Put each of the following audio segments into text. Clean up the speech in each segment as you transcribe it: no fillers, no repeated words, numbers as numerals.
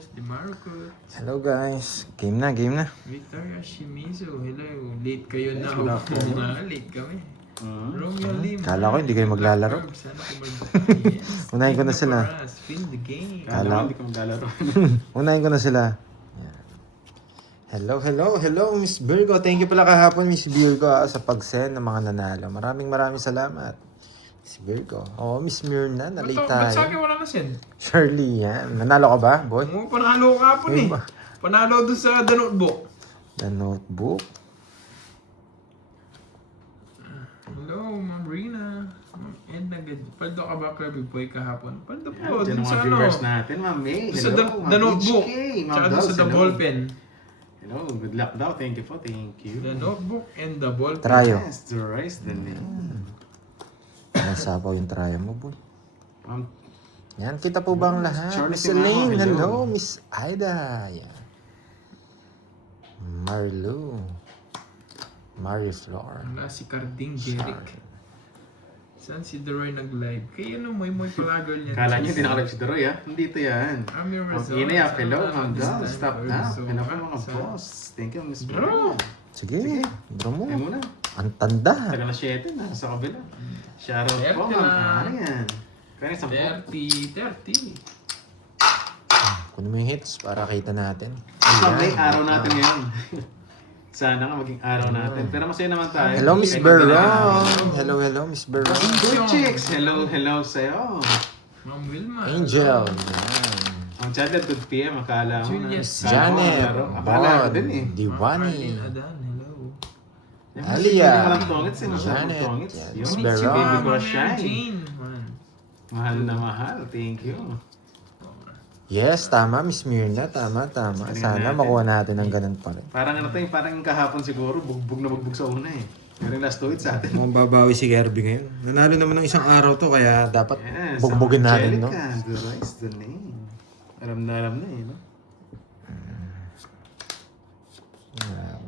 Jonas De Marcos. Hello guys. Game na. Victoria Shimizu. Hello. Late kayo na. Late kami. Romeo Lim. Kala ko hindi kayo maglalaro. Sana kumag- Yes. Unahin ko na Thank you sila. for us. Win the game. Kala Hindi ko maglalaro. Unahin ko na sila. Yan. Hello, Miss Virgo. Thank you pala kahapon, Miss Virgo, sa pag-send ng mga nanalo. Maraming salamat. Miss Virgo. Oh, Miss Myrna, nalate Ba't sa akin tayo. wala na send? Shirley, yan. Nanalo ka ba, boy? Oo, panalo ka po eh. Ano ba? Panalo doon sa The Notebook. The notebook. Hello, Ma'am Rina. Ma'am Edna, paldo ka ba, Kirby Boy, kahapon? Paldo po, Diyan dun ang sa mga ano. viewers natin, Ma'am May. Sa Hello, The Ma'am Notebook. HK, Ma'am Tsaka doon sa Dolls, The hello. Ballpen. Hello, good luck daw. Thank you po, thank you. The Notebook and The Ballpen. Trayo. Yes, the rice, the name. Nasapaw yung tryo mo, boy. Ma'am, Yan, kita po ba ang lahat? Charlie Miss Simamo, Elaine, hello. hello. Miss Aida. Yan. Marlo. Marie Flor. Wala si Carding Jeric. Saan si Deroy nag-live? Kaya ano, moy palagal niya. kala niyo hindi nakalive si Deroy, ha? Nandito yan. Amir Ma'am Rizal. Ina, hello, Sana Ma'am this Dolls. time Stop or na. so. Hello po mga Sa- boss. Thank you, Miss Bro. Bro. Sige, Sige. bro mo. Ay muna. Ang tanda. Tagal na 7 na sa kabila. Shoutout po, 30 Ma'am lang. Arian. Kaya sa 30. Kunin mo yung hits para kita natin. May araw natin ngayon. Sana nga maging araw natin. Pero masaya naman tayo. Hello, Miss May Beron. magandang- Hello, Miss Beron. Good chicks! Hello sa'yo. Ma'am Wilma. Angel. Yan. Ang chat at 2 p.m. Akala mo na. Julius. Akala mo Janet. laro. Akala ko Bon. din eh. Diwani. Arlene Adan, hello. Alia. Hindi walang tongits eh. Masyadong Janet. tongits. Yan. Yun. Miss Konnichiwa, Beron. Baby Ma'am ko Mary shine. Jane. Man. Mahal na mahal. Thank you. Yes, tama, Miss Myrna. Tama. Sana natin. makuha natin ng ganun pa rin. Parang ano to yung parang yung kahapon siguro. Bugbog na bugbog sa una eh. Pero yung last 2 hits sa atin. Mukhang babawi si Kirby ngayon. Nanalo naman ng isang araw to, kaya dapat Yes, bugbugin natin, no? Angelica, the rice, the name. Alam na eh, no? Wow.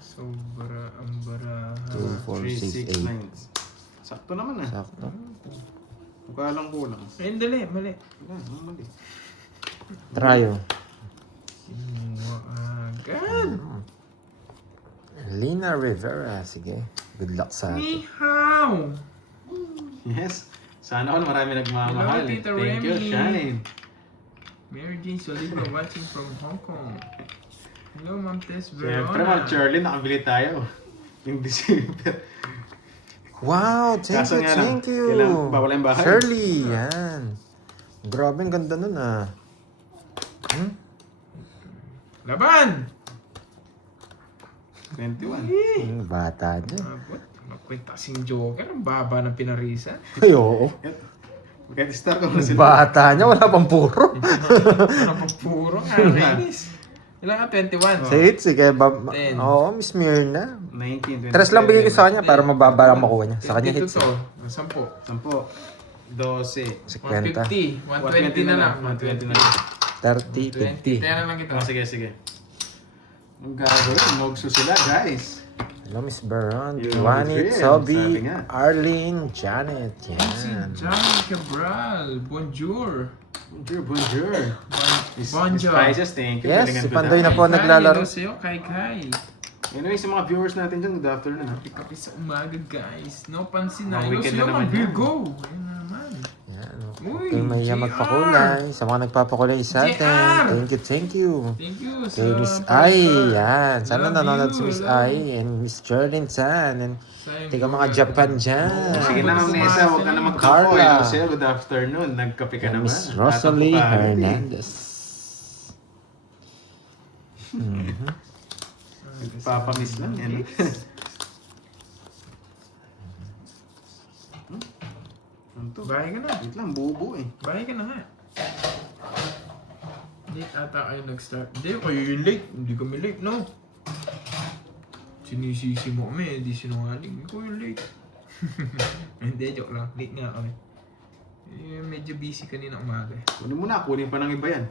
Sobra ang baraha. 2, 4, 6, 8. Sakto naman ah. Sakto. Mukha lang kulang. Ayun, dali, mali. Wala, mali. Tryo. Kinuha agad. Lina Rivera. Sige. Good luck sa atin. Ni hao. Yes. Sana all marami nagmamahal. Hello, Tita Thank you, Remy. Shine. Mary Jane Soliva watching from Hong Kong. Hello, Ma'am Tess Siyempre, Verona. Ma'am Charlie, nakabili tayo. Yung December. Wow, Kaso nga lang, thank you. kailangan bawal yung bahay. Shirley, yan. Grabe, ang ganda nun ah. Laban! 21. Bata niya. Abot. Makwintasing Joker. Ang baba ng pinarisa. Ay, oo. Kahit start ko na sila. Bata niya, wala pang puro. Ano pa puro? Kainis. Ilan ka? 21. Sa hit, sige. 10. Oo, Miss Myrna. 19, 3 lang bigay ko sa kanya para mababa lang makuha niya. Sa kanya hits. 10. 10, 12, 50. 150. 120 na lang. 120 na lang. 30, 50. Kaya na lang kita. Oh, sige. Ang gagawin, mogso sila, guys. Hello, Miss Baron. Yung Diwani, dream, Sobi, sabi nga. Arlene, Janet. Si Yan. John Cabral. Bonjour. Bonjour. Bonjour. Spices, thank you. Yes, Galingan si ko Pandoy na. na po naglalaro. Hello sa'yo, Kai. Anyway, sa mga viewers natin dyan, good afternoon. Ha? Kape sa umaga, guys. No pansin Mga na. Hello weekend sa'yo, na Ma'am naman yan. Virgo. Ayun na naman. Yan. Uy, Kay Maya JR. magpakulay. Sa mga nagpapakulay sa atin. JR. Thank you. Thank you sa Kay Miss pag-share. Ai, yan. Sana Love nanonood you, si Miss love Ai and Miss Jordan San. And Sayang tiga po, mga guys. Japan dyan. Sige na, Ma'am Nessa, huwag ka na magtampo. Carla. Hello sa'yo, good afternoon. Nagkape ka na ba? Miss Rosalie Tatampo ka agad eh. Hernandez. Papamiss lang yan. Ano to? Bahay ka na. Wait lang, buo eh. Bahay ka na nga. Late ata kayo nag-start. Hindi, kayo yung late. Hindi kami late, no? Sinisisi mo kami, hindi sinungaling. Ikaw yung late. Hindi, joke lang. Late nga kami. Eh, medyo busy kanina umaga. Kunin mo na, kunin pa ng iba yan.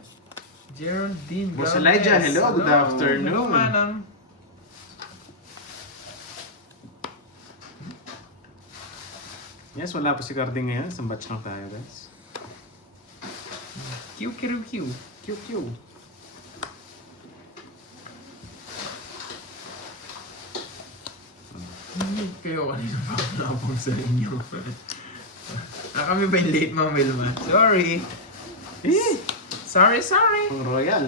Geraldine Boss Galvez. Elijah, hello, good afternoon. Hello, Manang. Yes, wala po si Carding ngayon. Isang batch lang tayo, guys. Q. QQ. Kayo kanina pa ako nakapag sa inyo. Kami ba yung late, Ma'am Wilma? Sorry. Eh! Sorry. Ang royal.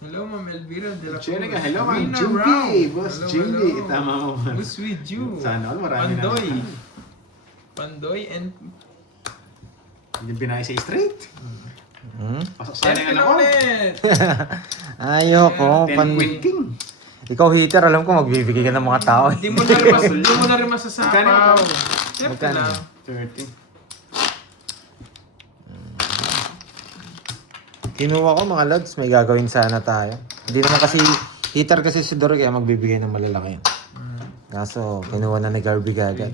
Hello, Ma'am Elvira de la Chenica, Cruz. hello, Ma'am Rina Jimmy. Rao. Boss Hello, Jimmy. hello. Tama mo. Who's with you? Sana all marami Pandoy. na. Pandoy and... Yung binay sa straight. Pasok sana yung anak ko. ulit! Ayoko. Ten Queen King. Ikaw hater, alam ko magbibigay ka ng mga tao. Hindi mo na rin masasapaw. Magkano? Siyempre Magkano? lang. 30. Kinuha ko mga lods, may gagawin sana tayo. Hindi naman kasi, hater kasi si Dor kaya magbibigay ng malalaki. Kaso, kinuha na ni Garby agad.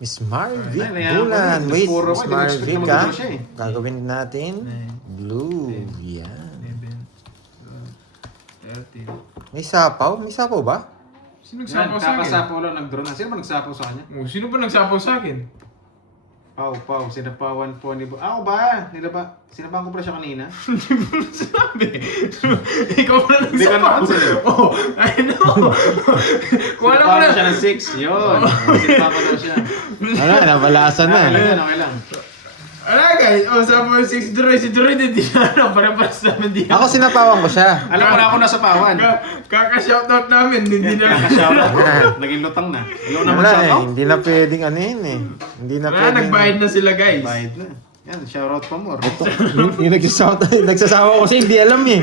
Miss Marvic Ay, nayaan ko Bulan. rin. Wait, Puro Miss ko, di ko expect Marvic na ha. mag-draw siya eh. Gagawin natin. Blue. Yan. 11, 13. May sapaw? May sapaw ba? Sino Yan, nagsapaw sa akin? kakasapaw lang nag-draw na. Sino ba nagsapaw sa kanya? Oh, sino ba nagsapaw sa akin? Pau, sinapawan po ni... Ako ba? Sinapawan ko pala siya kanina. Hindi mo nasabi. Ikaw na Hindi ka nagsapaw. napansin eh. Oh, I know. Kung alam mo Sinapawan na. siya ng 6. Yun. Sinapawan daw siya. Ano, nabalasan na. Okay lang. Ala guys, sapaw yung 6 Duroy. Si Duroy hindi na para-paras namin di. Ako sinapawan ko siya. Alam ko na ako nasa pawan. Kaka-shoutout namin. Hindi na. Kakashoutout ko. Naging lutang na. Ayaw na Wala eh, mag-shoutout. hindi na pwedeng ano yun eh. Hindi na Wala, pwedeng... nagbayad na sila guys. Bayad na. Yan, shoutout pa more. Yung nagsasawa ko kasi hindi alam eh.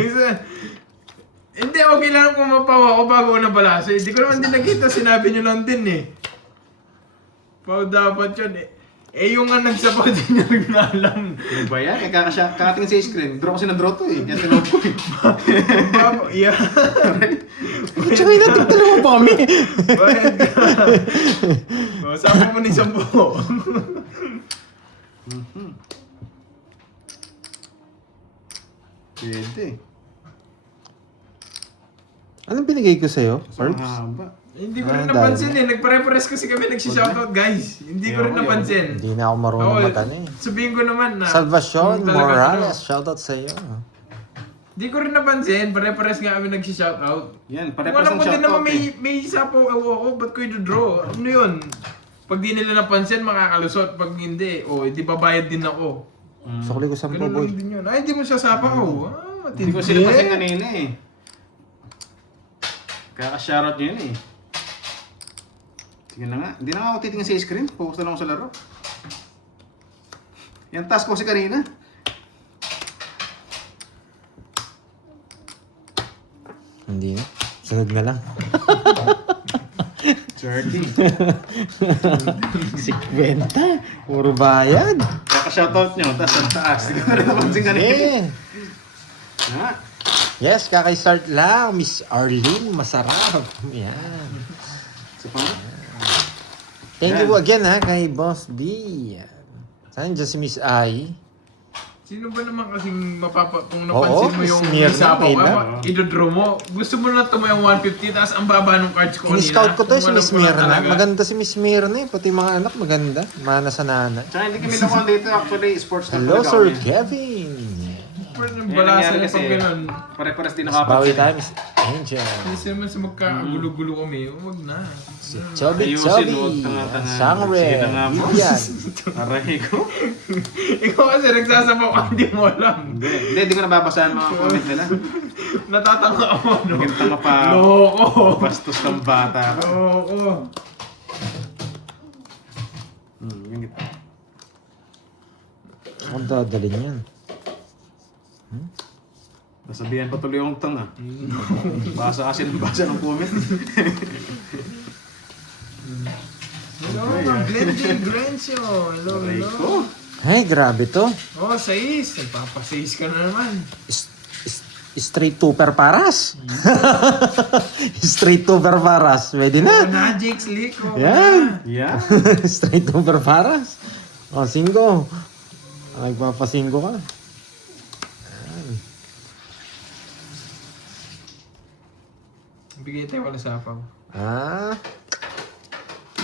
Hindi, okay lang kung mapawa ako bago ko nabalaso. Hindi ko naman din nakita, sinabi nyo lang din eh. Pao dapat yun eh. Eh yung nga nagsapaw din niya rin na alam. Ano ba yan? Eh, kakatingin sa screen. Draw kasi na-draw to eh. Yan tinawag ko eh. Babo, yeah. Tsaka inatagtala mo pa kami. Bayad ka. O, sapaw mo ni Sampo. Pwede. Anong binigay ko sa'yo? Ang Herbs? haba. Hindi ko rin Ah, napansin dahil- eh. Nagpare-pares kasi kami nagsishoutout guys. Hindi ko rin Ayaw, napansin. Hindi na ako marunong Oo, mag-ano eh. sabihin ko naman na. Salvacion kung talagang Morales, ano. shoutout sa'yo. Hindi ko rin napansin. Pare-pares nga kami nagsishoutout. Yan, Kung pare-pares alam ang ko din naman shoutout eh. may sapaw ako, ba't ko i-draw? Ano yun? Pag di nila napansin, makakalusot. Pag hindi, di babayad din ako. Sukli ko sa Ganun boy. lang din yun. Ay, hindi mo siya sapaw. Hindi ko sila kasi kanina eh. Kaka-shoutout nyo yun eh. Sige na nga. Hindi na nga ako titingin sa screen. Focus na lang ako sa laro. Yan task ko si kanina. Hindi na. Sunod na lang. 30. 50. Puro bayad. Kaka-shoutout nyo. Tapos ang taas. Hindi ko na rin napansin kanina. Eh. Nga. Yes, kakay-start lang. Miss Arlene, masarap. Yan. Isa pa nga. Thank Yan. you again ha, kay Boss B. Saan dyan si Miss Ai? Sino ba naman kasing kung Oo, napansin mo yung smear may sapaw na, ka, i-draw mo. Gusto mo na tumayong 150, tapos ang baba ng cards ko kanina. In-scout ko to si Kung Miss alam ko na Mirna. talaga. Maganda si Miss Mirna eh. Pati mga anak maganda. Mana sa nana. Tsaka hindi kami nakuha dito. Actually, sports na Hello talaga Sir kami. Kevin. Pero yung Yan balasa nangyari niya kasi. pag ganun. Pare-pares din Bawi nakapansin. tayo, Miss Angel. Hindi naman sa magkakagulo-gulo kami. Huwag na. Si Chubby Ayusin, Chubby. huwag tanga-tanga. Sangre. Sige na nga, boss. Yan. Aray ko. Ikaw kasi nagsasabaw ka, hindi mo alam. Hindi ko nababasahan mga comment nila. Natatanga ako, no? Naging tanga pa. Loko. Bastos kang bata ka. Loko. Yung git. Ang dadalhin yan. Nasabihan pa tuloy yung tanga. Basa kasi ng basa ng comment. Hello, Glendin Glencio. Hello, Aray hello. ko. Ay, grabe to. Oh, 6. Nagpapa-6 ka na naman. Straight to paras. Straight to paras. Pwede na. Magic Slick. Oh, Yan. Yeah. Straight to paras. O, 5. Nagpapasinggo ka. Bigay tayo wala sapaw. Ah.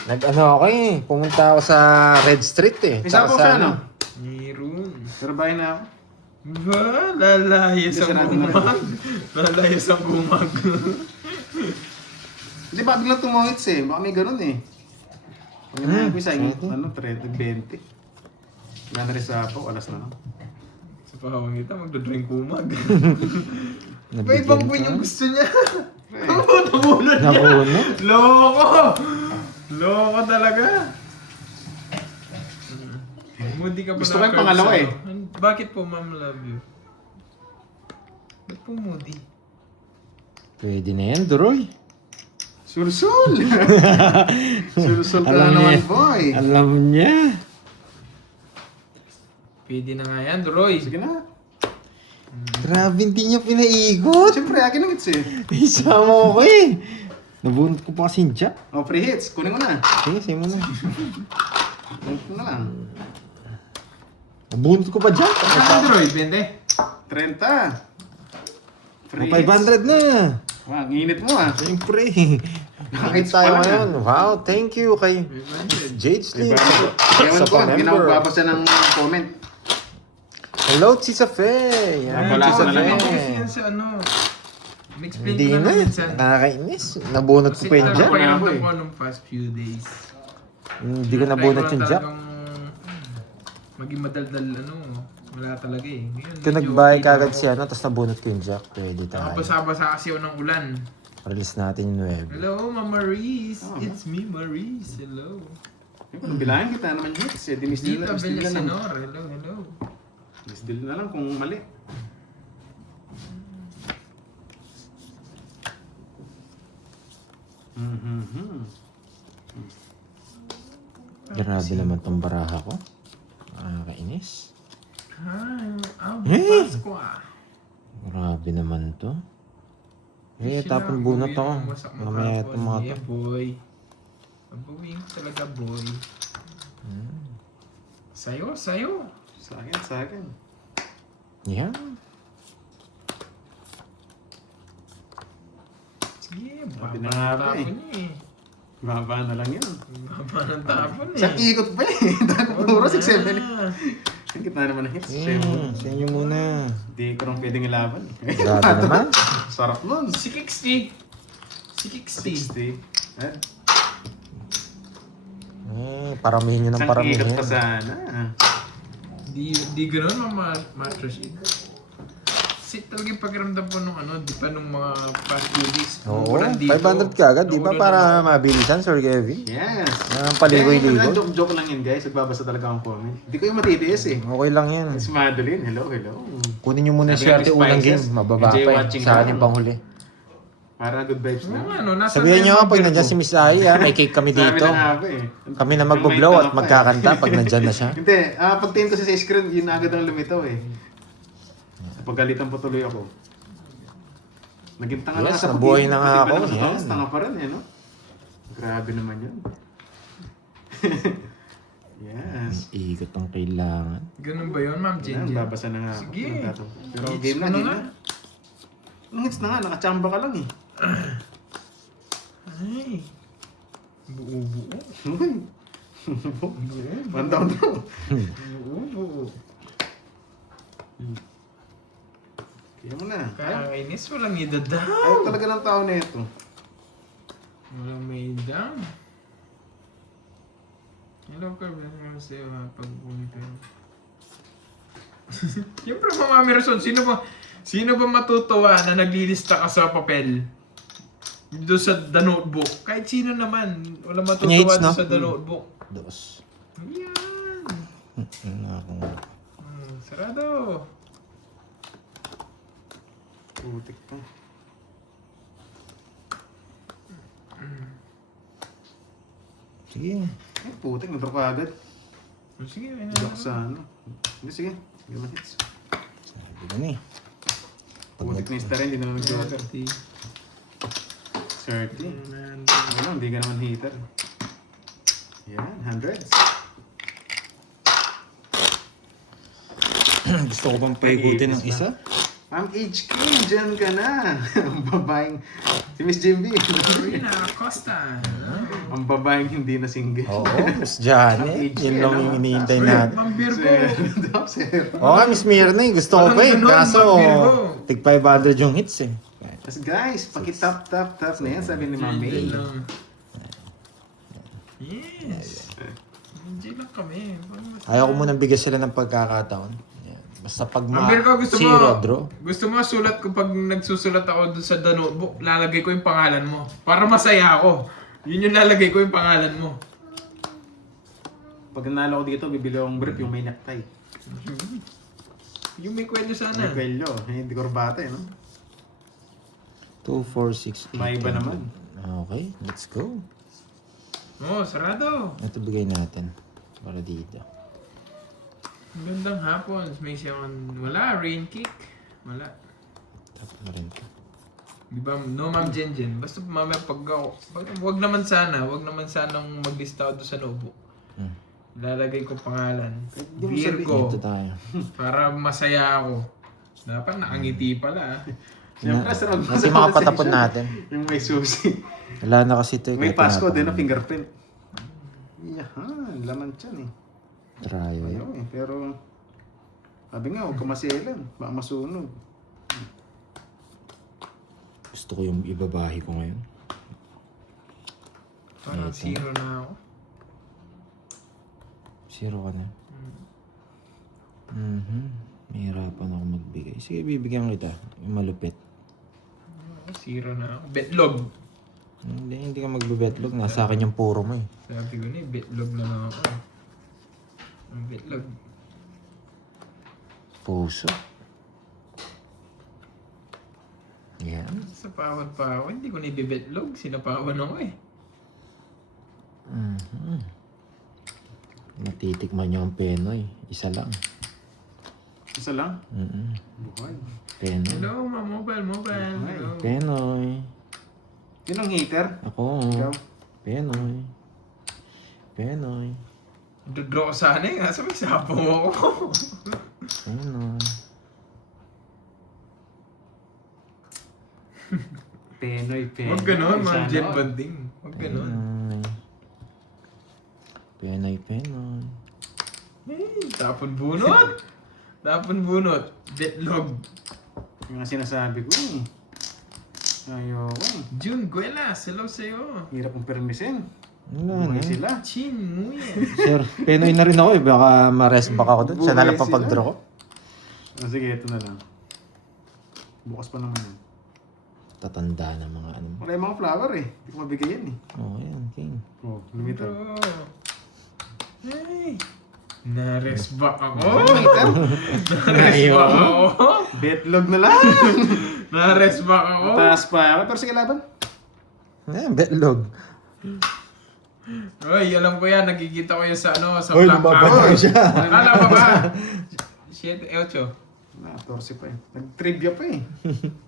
Nag-ano ako eh. Pumunta ako sa Red Street eh. Isa po sa ano? Meron. Pero bahay na ako. Ba? Lalayas ang Sarado na. gumag. Lalayas ang gumag. Hindi ba biglang tumungits eh. Baka may ganun eh. Pag naman ko isa, ano, 20. Wala na rin sa ako, alas na lang. Sa pahawang kita, magdodrawing kumag. May Nabigyan ibang ka? queen yung gusto niya. Nabunod niya. Nabunod? Loko! Loko talaga. Moody ka pala. Gusto ko yung pangalawa eh. Bakit po, ma'am, love you? Ba't po moody? Pwede na yan, Duroy. Sul-sul! Sul-sul ka na Alam naman, niya. boy. Alam niya. Pwede na nga yan, Roy. Sige na. Grabe, hindi niya pinaigot. Siyempre, akin ang hits eh. Isama ko eh. Nabunot ko pa kasi yung jack. Oh, free hits. Kunin mo na. Sige, sige mo na. Kunin mo na lang. Nabunot ko pa jack. Ano, Roy? 20? 30. Free 500 na. Wow, ang init mo ah. Siyempre. Nakahits tayo pa lang ngayon. ah. Wow, thank you kay Jade Slim. Ewan ko, hindi na ako babasa ng comment. Hello, Tisa Faye. Yan, Wala Tisa ko na lang Kasi Faye. yan sa ano. Explain Hindi ko na. na minsan. Nakakainis. Nabunot ko Kasi pa yung talaga jack. pakiramdam Ako eh. ko nung past few days. Hindi ko nabunot yung jack. Maging madaldal, ano, wala talaga eh. Ngayon, Kung medyo nagbayad okay na kagad ako. si ano, tapos nabunot ko yung jack. Pwede tayo. Nakabasa-basa kasi ako ng ulan. Release natin yung 9. Hello, Mama Maurice. Oh. It's me, Maurice. Hello. Kung bilangin kita naman hits eh. Di misdeal Dita na lang. Villasenor. Hello, hello. Misdeal na lang kung mali. Grabe naman tong baraha ko. Nakakainis. Hi, I'm Eh! Pasqua. Grabe naman to. Eh, Sila, tapon bunot bawiin ako. mo, wasak mo Mamaya tapon. itong mga to. Yeah, boy. Bawiin ko talaga, boy. Sayo, sayo. Sa akin, sa akin. Yan. Sige, Sabi baba na ng nga ba tapon niya eh. Baba na lang yun. Baba ng tapon eh. Isang ikot pa eh. Dahil puro 6-7 eh. Ah. Ang gitna naman ng hits. Sa inyo muna. Hindi ko nang pwedeng ilaban. Grabe naman. Sarap nun. Si Kixty. Si Kixty. 60. Eh, Eh, paramihin nyo ng isang paramihin. ikot pa sana. Di ganun ma-matrush it. Kasi talaga yung pakiramdam ko nung ano, di pa nung mga past few days. Oo, Umuulan dito. 500 ka agad, di ba? Umuulan Para naman. mabilisan, Sir Kevin. Yes. Paligoy-ligoy. Joke lang yun guys. Nagbabasa talaga akong comment. Hindi ko yung matitiis eh. Okay lang yan. Si Madeline, hello, hello. Kunin nyo muna yung Sabi swerte ni unang Spices, game. Mababa enjoy pa eh. watching Sa akin lang. yung panghuli. Para good vibes Oo na. nga, no, nasa Sabihan nyo nga pag Virgo. nandiyan si Miss Ai, may cake kami Sabi dito. na nga ba eh. Kami na magbublow at magkakanta pag nandyan na siya. Hindi, pagtingin ko sa screen, yun na agad ang lumitaw eh. Pagalitan po tuloy ako. Naging tanga Yes, na sa nabuhay pagtingin. na nga Hindi pa ako, naman sa yan. taas, tanga pa rin eh, no? Grabe naman yun. Yes. Ikot ang kailangan. Ganun ba yun, Ma'am Yan, Jinja? babasa na nga ako. Sige. Ano dato? Pero Hits game na, mo na game nga. na. Anong hits na nga, nakachamba ka lang eh. Ay. Buo-buo. One down daw. Buo-buo. Kaya mo na. Kakainis, walang idadam. Ayaw talaga ng tao na ito. Walang may idam. Hello, Carmen. Ano sa'yo ha? Pag umipin. Siyempre, Mama Merson, sino ba matutuwa na naglilista ka sa papel? Doon sa The Notebook. Kahit sino naman. Wala matutuwa Kanya-hits, no? doon sa The Notebook. Dos. Yan. Sarado. Putik pa. Sige. Ay, putik, nagdro ka agad. Sige, ayun Hindi ako sa ano. Hindi, sige. Hindi naman hits. Sabi ko na eh. Putik na star, hindi na naman nag-joker. 30. Wala, hindi ka naman hitter. Yan, hundreds. Gusto ko bang paikutin ng isa? Ang HK, dyan ka na. Ang babaeng Si Miss Jimby. Rina Costa. Ang babaeng hindi na single. Oo, Miss Janet. Yun lang yung hinihintay natin. Ma'am Virgo. Sir. Oo nga, Miss Mirna eh. Gusto ko pa eh. Walang ganun, Kaso, Ma'am Virgo. tig 500 yung hits eh. Yes, guys, paki-tap na yan, sabi ni Ma'am May. Yes. Hindi lang kami. Ayaw ko munang bigyan sila ng pagkakataon. Yan. Basta pag Ma'am Virgo, gusto mo, zero draw. gusto mo sulat ko pag nagsusulat ako dun sa the notebook, lalagay ko yung pangalan mo. Para masaya ako. Yun yung lalagay ko yung pangalan mo. Pag nanalo ko dito, bibili akong brief yung may necktie. Yung may kwento sana. May kwelyo, hindi korbata eh, no? 2, 4, 6, 8. May iba naman. Okay, let's go. Oh, sarado. Ito bigay natin. Para dito. Magandang hapon. May siyang wala, rain kick. Wala. Tapos na rin ito. Di ba? No, Ma'am Jenjen. Basta mamaya pag ako, wag naman sanang mag-lista ako doon sa notebook. Hmm. Lalagay ko pangalan. Ito Virgo. tayo. Para masaya ako. Dapat nakangiti pala. Siyempre, sarap. Kasi makapatapon natin. Yung may susi. Wala na kasi ito. eh, May kaya passcode din na tinatapon. fingerprint. Yahan, laman tiyan eh. Try it. Ayaw eh, pero sabi nga, huwag ka masielan. Baka masunog. Gusto ko yung ibabahi ko ngayon. Parang Ito. zero na ako. Zero ka na. Mahirapan ako magbigay. Sige, bibigyan kita. Yung malupit. Zero na ako. Betlog. Hindi ka magbe-betlog. Nasa akin yung puro mo eh. Sabi ko na betlog na lang ako. Ang betlog. Puso. Yan. Sa pawad pa ako. Hindi ko na ibebetlog. Sinapawan ako eh. Matitikman niyo ang Penoy. Isa lang. Isa lang? Mm-mm. Buhay. Penoy. Hello, mobile. Hello. Penoy. Yun ang hater. Ako. Ikaw? Penoy. Penoy. Dodraw ko sana eh. Nasa may sapo ako. Penoy. Penoy. Huwag ganon, Ma'am Sana Jen all. Banding. Huwag ganon. Penoy. Penoy. Hey, tapon bunot. Tapon bunot. Betlog. Yung nga sinasabi ko eh. Ayoko eh. June Guelas. Hello sa'yo. Hirap mong permisin. Ano Buhay na? sila. Chin Nguyen. Sir, Penoy na rin ako eh. Baka ma-rest back ako doon. Siya na lang Buhay sila. papag-draw ko. Sige, ito na lang. Bukas pa naman yun. Tatanda na mga ano. Wala yung mga flower eh. Hindi ko mabigay yan eh. Oh, yan, king. Oh, lumitaw. Bro. Hey. Na-rest back ako. Lumitaw? Na-rest back ako. Betlog na lang. Na-rest back ako. Mataas pa ako. Pero sige laban. Betlog. Oy, alam ko yan. Nakikita ko yan sa ano, sa Oy, Black lumabas Hour. siya. Alam mo ba? 7, 8. Na, 14 pa eh. Nag-trivia pa eh.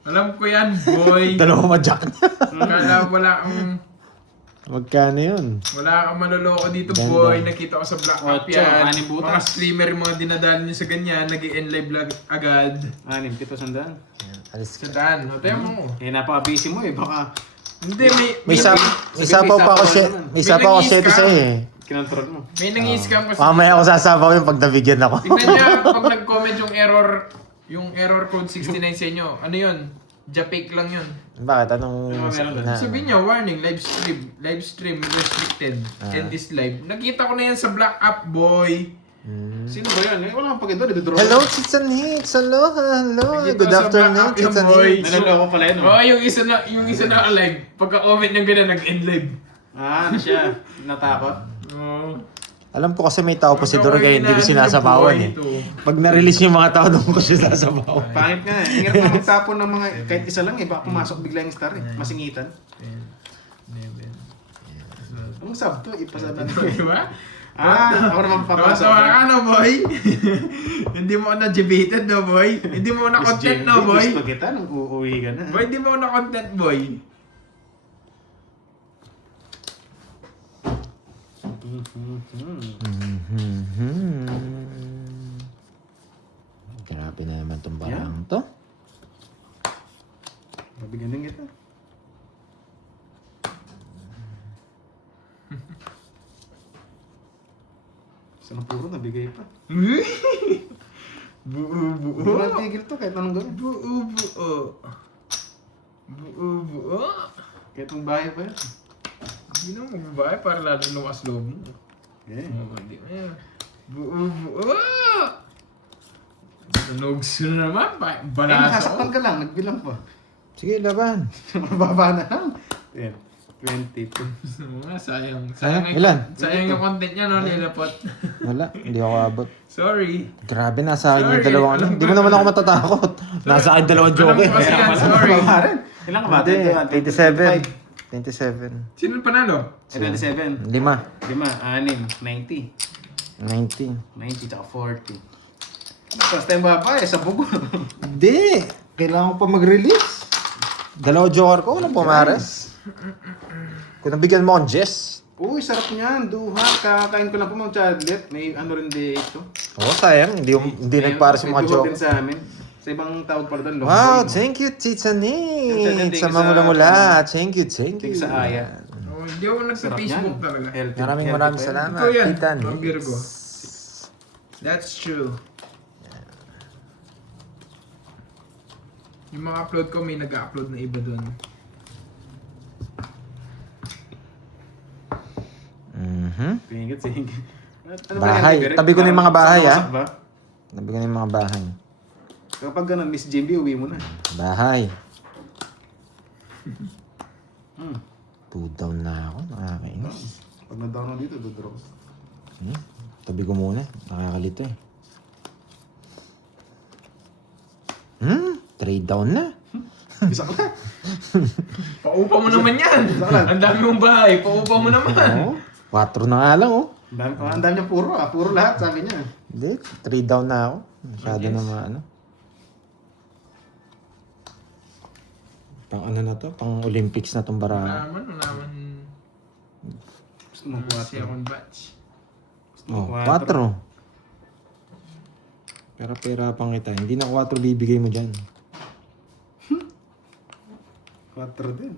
Alam ko yan, boy. Dalawa ma-jack na. Kala Magkano yun? wala kang maloloko dito, Ganda. boy. Nakita ko sa Black Up Ocho, yan. anim butas. Mga streamer yung mga dinadaan nyo sa ganyan. Nag-i-enlive agad. 6, 7 sandaan. Alis Sa daan. Hotel mo. Eh, napaka-busy mo eh. Baka Hindi, May sapaw pa ako siya. May sapaw ako siya ito sa'yo eh. kinontrol mo. may nangi-scam kasi. Mamaya ako sasabaw yung pag nabigyan ako. Tignan niya, pag nag-comment yung error code 69 sa inyo. Ano yun? Japake lang yun. Bakit? Anong meron doon? na? Sabihin niya, warning, live stream restricted. End this live. Nakita ko na yan sa Black App, boy. Sino ba yan? Eh, wala kang pagkita. Dito Hello, Chits and Hits. Hello, hello. Nakita Good ko sa afternoon, Black App Chits yan, and boy. Hits. Naloloko pala yun. Oo, yung isa na alive. Pagka-comment niya gano'n, nag-end live. Ah, ano siya? Natakot? Oo. Alam ko kasi may tao pa si Doro kaya hindi ko sinasabawan eh. Pag na-release yung mga tao, doon ko siya sasabawan. Pangit nga eh. Hirap na magtapon ng mga, kahit isa lang eh. Baka pumasok bigla yung star eh. Masingitan. Ang sub to, ipasabi na. Diba? Ako naman papasok. Tawa ka na, boy. Hindi mo ako na-debated, no, boy. Hindi mo ako Miss na-content, Jenny, no, boy. gusto kita nung uuwi ka na. Boy, hindi mo ako na-content, boy. Grabe na naman tong barang to. Mabigyan din kita. Sa puro nabigay pa. Buo, Hindi buo. ko tigil to kahit anong gawin. Buo, buo. Buo, buo. Kahit ang bahay pa yan. Hindi na magbabae para lalo lumas loob mo. Eh. Hindi mo yan. Buo, buo. Nugs na naman. Balasa Nakasaktan ka lang, nagbilang pa. Sige, laban. Mababa na lang. 10, 22. Mga sayang. Ilan? Sayang yung content niya, no? Nilapot. Wala, hindi ako abot. Sorry. Grabe, nasa akin yung Sorry, dalawang ano. alam Hindi ko mo naman na. ako matatakot. Nasa akin dalawang joke Alam eh. ko kasi yan, sorry. Mababa rin. Ilan ka ba? Hindi, 27. 27. Sino panalo? 27. 5. 5, 6, 90. 19. 90 tsaka 40. Basta yung babae, sa bugo. Hindi. Kailangan ko pa mag-release. Dalawa joker ko, walang pumares. Kung nabigyan mo akong Jess. Uy, sarap niyan. Duha. Kakain ko lang po mga chadlet. May ano rin dito. Oo, sayang. Hindi nagpara sa mga May duha joker. din sa amin. Sa ibang tawag pala doon. Wow, Longboy. thank you, Tita Thank you Nick. Sa sa- mamula-mula. Thank you, thank Thank you. you sa Aya. Oh, hindi ako Sarap nagsa-Facebook niyan. talaga. Healthy- Maraming healthy maraming pa yan. salamat, Ikaw yan, Tita mga Nick. Virgo. That's true. Yung mga upload ko, may nag-upload na iba doon. Mhm. Thank you, thank you. Ano Bahay. yan, Derek? Tabi ko na yung mga bahay, Wasak ba? Nabi ko na yung mga bahay. Kapag ganun, Miss JB, uwi mo na. Bahay. Hmm. 2 down na ako. Nakakainis. Pag na-down na dito, dodrop. Tabi ko muna. Nakakalito eh. 3 down na. Isa ka na. Paupa mo naman yan! Ang dami mong bahay, paupa mo naman! Oo. 4 na nga lang oh. Ang dami niya puro ah. Puro lahat, sabi niya. Hindi. 3 down na ako. Masyado Yes. na ano. Pang ano na to? Pang Olympics na tong Wala baraha. naman. Gusto mo 4. Second batch. Oh, 4. Pero pera pang kita. Hindi na 4 bibigay mo dyan. 4 din.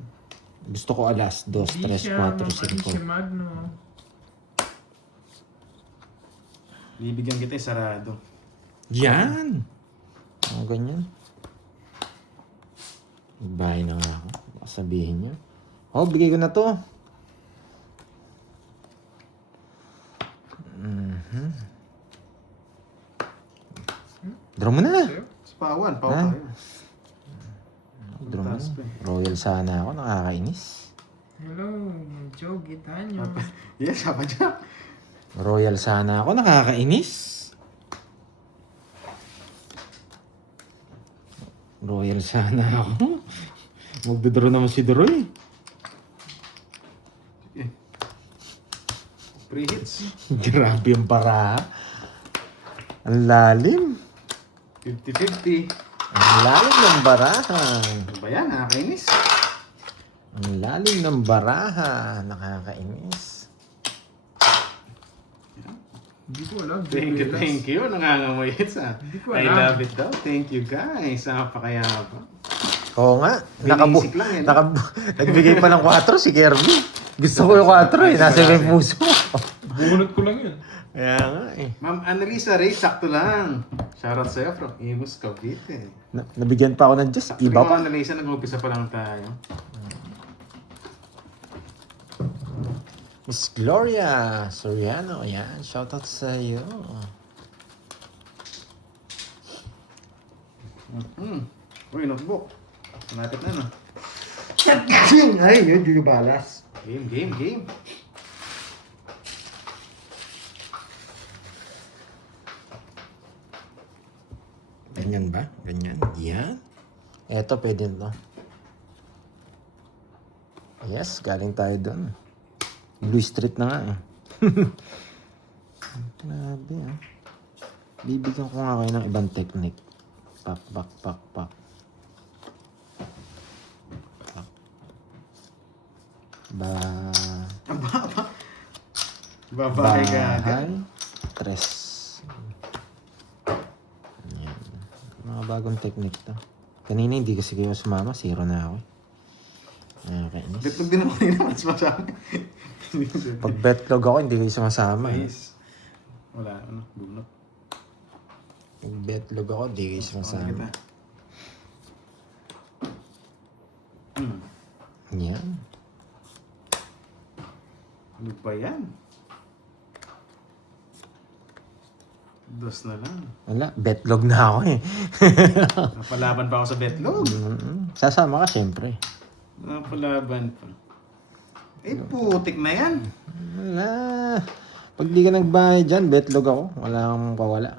Gusto ko alas. 2, 3, 4, 5. Magno. Bibigyan kita yung sarado. Yan! Mga ganyan. Bahay na nga ako. Baka sabihin niyo. Oh, bigay ko na to. Draw mo na. Spawan, pao Ah. tayo. Draw mo na. Taas pa eh. Royal sana ako. Nakakainis. Hello, Joe Gitanyo. Yes, Papa Jack. Royal sana ako. Nakakainis. Royal sana ako. Magdodraw naman si Droy. Eh. Pre-hits. Grabe ang baraha. Ang lalim. 50-50. Ang lalim ng baraha. Ano ba yan? Nakakainis. Ang lalim ng baraha. Nakakainis. Hindi ko alam. Thank you. Nangangamoy sa. Hindi ko I alam. love it daw. Thank you guys. Napakayabang. Oo nga. Biniisip lang eh, no? Nagbigay pa ng 4 si Kirby. Gusto ko yung 4 eh. Nasa may puso. Bunot ko lang yun. Kaya nga eh. Ma'am Annalisa Ray, sakto lang. Shoutout sa'yo from Imus Cavite. Nabigyan pa ako ng Diyos. Sakto Iba rin, pa. Ma'am Annalisa, nag-umpisa pa lang tayo. Miss Gloria Soriano. Ayan. Shoutout sa iyo. Uy, notebook. Malapit na, no? Ay, yun. Yung balas. Game. Ganyan ba? Ganyan. Yan. Eto, pwede to. Yes, galing tayo doon. Blue Street na nga eh. Grabe ah. Bibigyan ko nga kayo ng ibang technique. Pak. Pak. Babae ka agad. Bahay. Tres. Yan. Mga bagong technique to. Kanina hindi kasi kayo sumama. 0 na ako. Nakakainis. Betlog din ako nila, mas masama. Pag betlog ako, hindi kayo sumasama. Eh. Nice. Wala, ano, bunot. Betlog ako, di kayo sumasama. kita. Hmm. Yan. Ano ba yan? Dos na lang. Wala, betlog na ako eh. Napalaban pa ako sa betlog. Sasama ka syempre. Napalaban pa. Eh, putik na yan. Wala. Pag di ka nagbayad dyan, betlog ako. Wala kang pawala.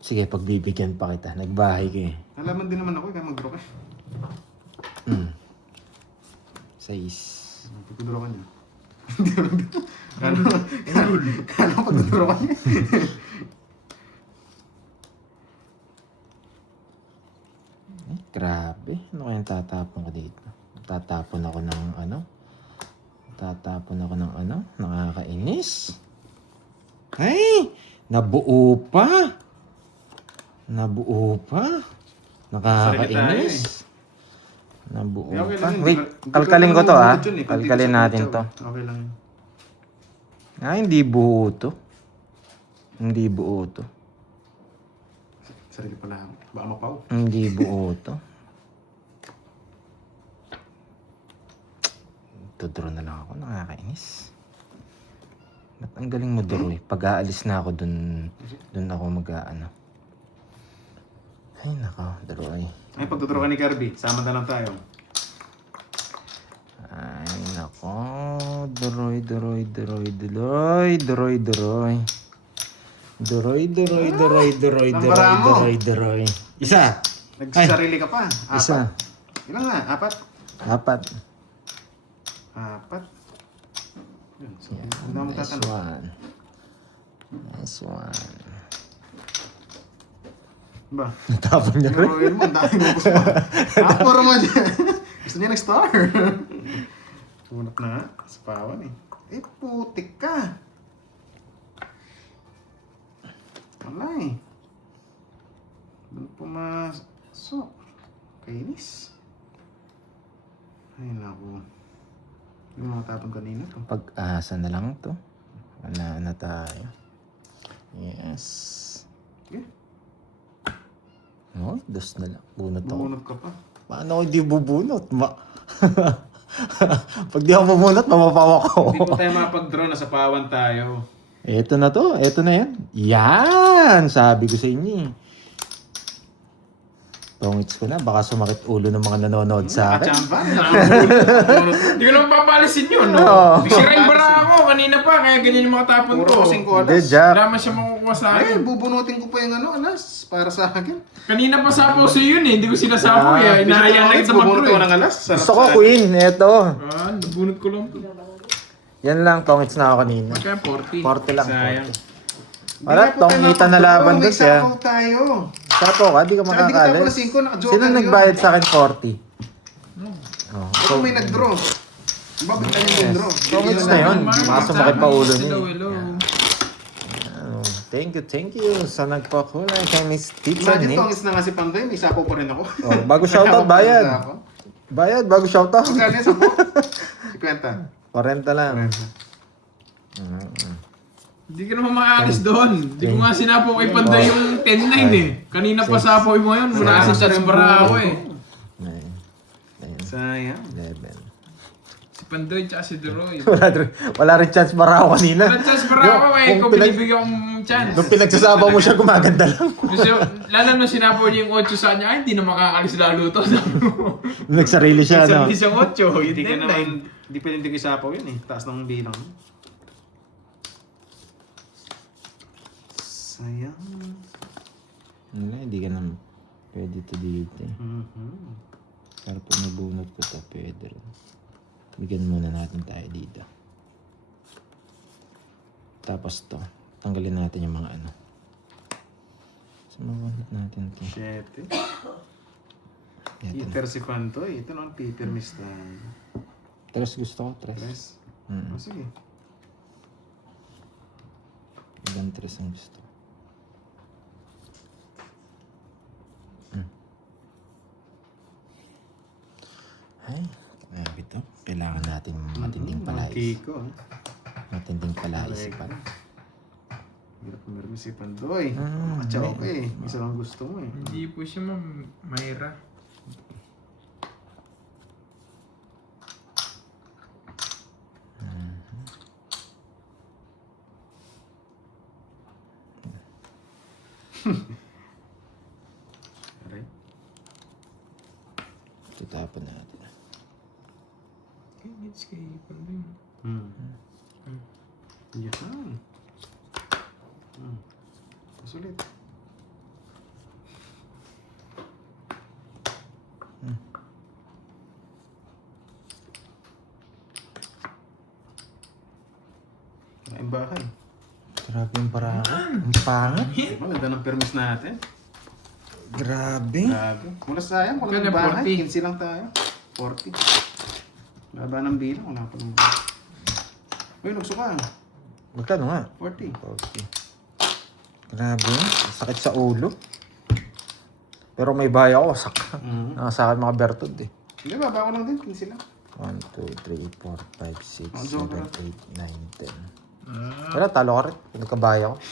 Sige, pagbibigyan pa kita. Nagbahay ka eh. Nalaman din naman ako, kaya mag-draw ka. 6. Pagkuduraw ka niya. Kala ko pagkuduraw ka niya. Grabe. Ano kayang tatapon ko dito? Tatapon ako ng ano? Tatapon ako ng ano? Nakakainis. Ay! Nabuo pa! Nabuo pa! Nakakainis. Nabuo Okay pa. lang yun. Wait, Hindi ko kalkalin ko to naman ah. bunot yun eh. Kalkalin natin to. Okay lang yun. Ah, hindi buo to. Hindi buo to. Sarili pala. Baka mapaw. Hindi buo to. Dodro na lang ako. Nakakainis. Ba't ang galing mo, Doro eh. Pag aalis na ako dun ako mag-aano. Ay, nako, Doro eh. Ay, pagtuturo ka ni Kirby, sama na lang tayo. Ay, nako. Doroy, Doroy, Doroy, Doroy, Doroy, Doroy. Doroy, Doroy, Doroy, Doroy, Doroy, Nambara mo. Doroy, Doroy. Isa. Nagsasarili ka pa. Apat. Isa. Ilan nga? Apat? 4. Apat. Yun. So, Yeah, hindi naman nice tatanong. one. Nice one. Ba? Natapon niya rin. Pero yun mo, ang dami mo gusto mo. Puro mo dyan. Gusto niya nag-star. Punot na nga. Sa pawan eh. Eh, putik ka. Wala eh. Doon pumasok. Kainis. Ay, naku. Yung mga tapon kanina to. Pag-asa na lang to. Wala na tayo. Yes. Okay. No, dos na lang. Bunot ako. Bumunot ka pa. Paano ako hindi bubunot? Pag di ako bubunot, mapapawa ko. Hindi pa tayo mapag-draw. Nasa pawan tayo. Eto na to. Eto na yan. Yan! Sabi ko sa inyo eh. Tongits ko na. Baka sumakit ulo ng mga nanonood sa akin. Kachamba. Hindi ko naman papalisin yun, no? Oo. Sirain bara ako kanina pa, kaya ganyan yung mga tapon Puro ko. kasing ko Hindi, alas. Jack. Wala man siya makukuha sa Ay, akin. bubunutin ko pa yung ano, alas. Para sa akin. Kanina pa sapo sa yun eh, hindi ko sinasapo eh. Inahayaan na kita Bubunot ko mag-draw ng eh. alas. Sarap Gusto ko, sa- Queen. Eto. Ah, nabunot ko lang to. Yan lang. Tongits na ako kanina. Magkaya 40. 40 lang. Sayang. 40. Wala, tongita na laban May doon siya. sapaw tayo. Sapo ka, di ka Saka di ka tayo pala makakalis. 5, naka-joker Sino yun. nagbayad sa akin 40? Oh, Ito may nag-draw. Bakit tayo yung draw? Tongits na yun. Baka sumakit pa ulo niya. Hello, hello. Oh, thank you sa nagpakulay kay Miss Teacher Imagine Nick. tongis na nga si Pandoy, may sapaw pa rin ako. Oh, bago shoutout, bayad. Bayad, bago shoutout. Magkano yung sapaw? 50. 40 lang. Hindi ka naman makaalis doon. Hindi ko nga sinapo kay Panday yung 10-9 eh. Kanina pa sapo mo yun. Wala kasi chance para ako eh. 9, 10, Sayang. 11. Si Panday tsaka si Deroy. Wala rin chance para ako kanina. Wala chance para ako eh. Kung binibigyan kong chance. Nung pinagsasama mo siya, gumaganda lang. Kasi lalo nung sinapo niya yung 8 sa kanya, ay hindi na makakalis lalo to. Nagsarili siya, no? Sabi siyang 8, yung Hindi ka 10-9. naman, hindi pwede hindi kayo sapaw yun eh. Taas ng bilang. Sayang. Wala, hindi ka naman pwede to dito eh. Mhm. Pero pag nabunot ko to, pwede rin. Bigyan muna natin tayo dito. Tapos to, tanggalin natin yung mga ano. So, mabunot natin to. 7. Ito na. Peter si Pantoy. Ito naman Peter Mista. Tres gusto ko, tres. Tres. Mm. Oh, sige. Ilang tres ang gusto. Ay, Grabe to. Kailangan natin matinding palaisipan. Kiko. Matinding palaisipan. Hirap ng mermisipan doy. Mm, Atsaw ka eh. Isa lang gusto mo eh. Hindi po siya Mayra. Aray. Tutapon natin. Okay, let's kay Panding. Yan. Sulit. Ang bahay. Grabe yung parako. Ang pangit. Maganda ng permis natin. Grabe. Grabe. Mula sayang, wala Kaya ng bahay. 40. 15 lang tayo. 40. Baba ng bilang, wala pa ng bahay. Uy, nagso ka. Magkano nga? 40. Okay. Grabe. Sakit sa ulo. Pero may bahay ako. Sa akin mga bertod eh. Hindi, baba ko lang din. 15 lang. 1, 2, 3, 4, 5, 6, Ang sobra. 7, 8, 9, 10. Ah, Wala, talo ka rin. Nagkabahay ako.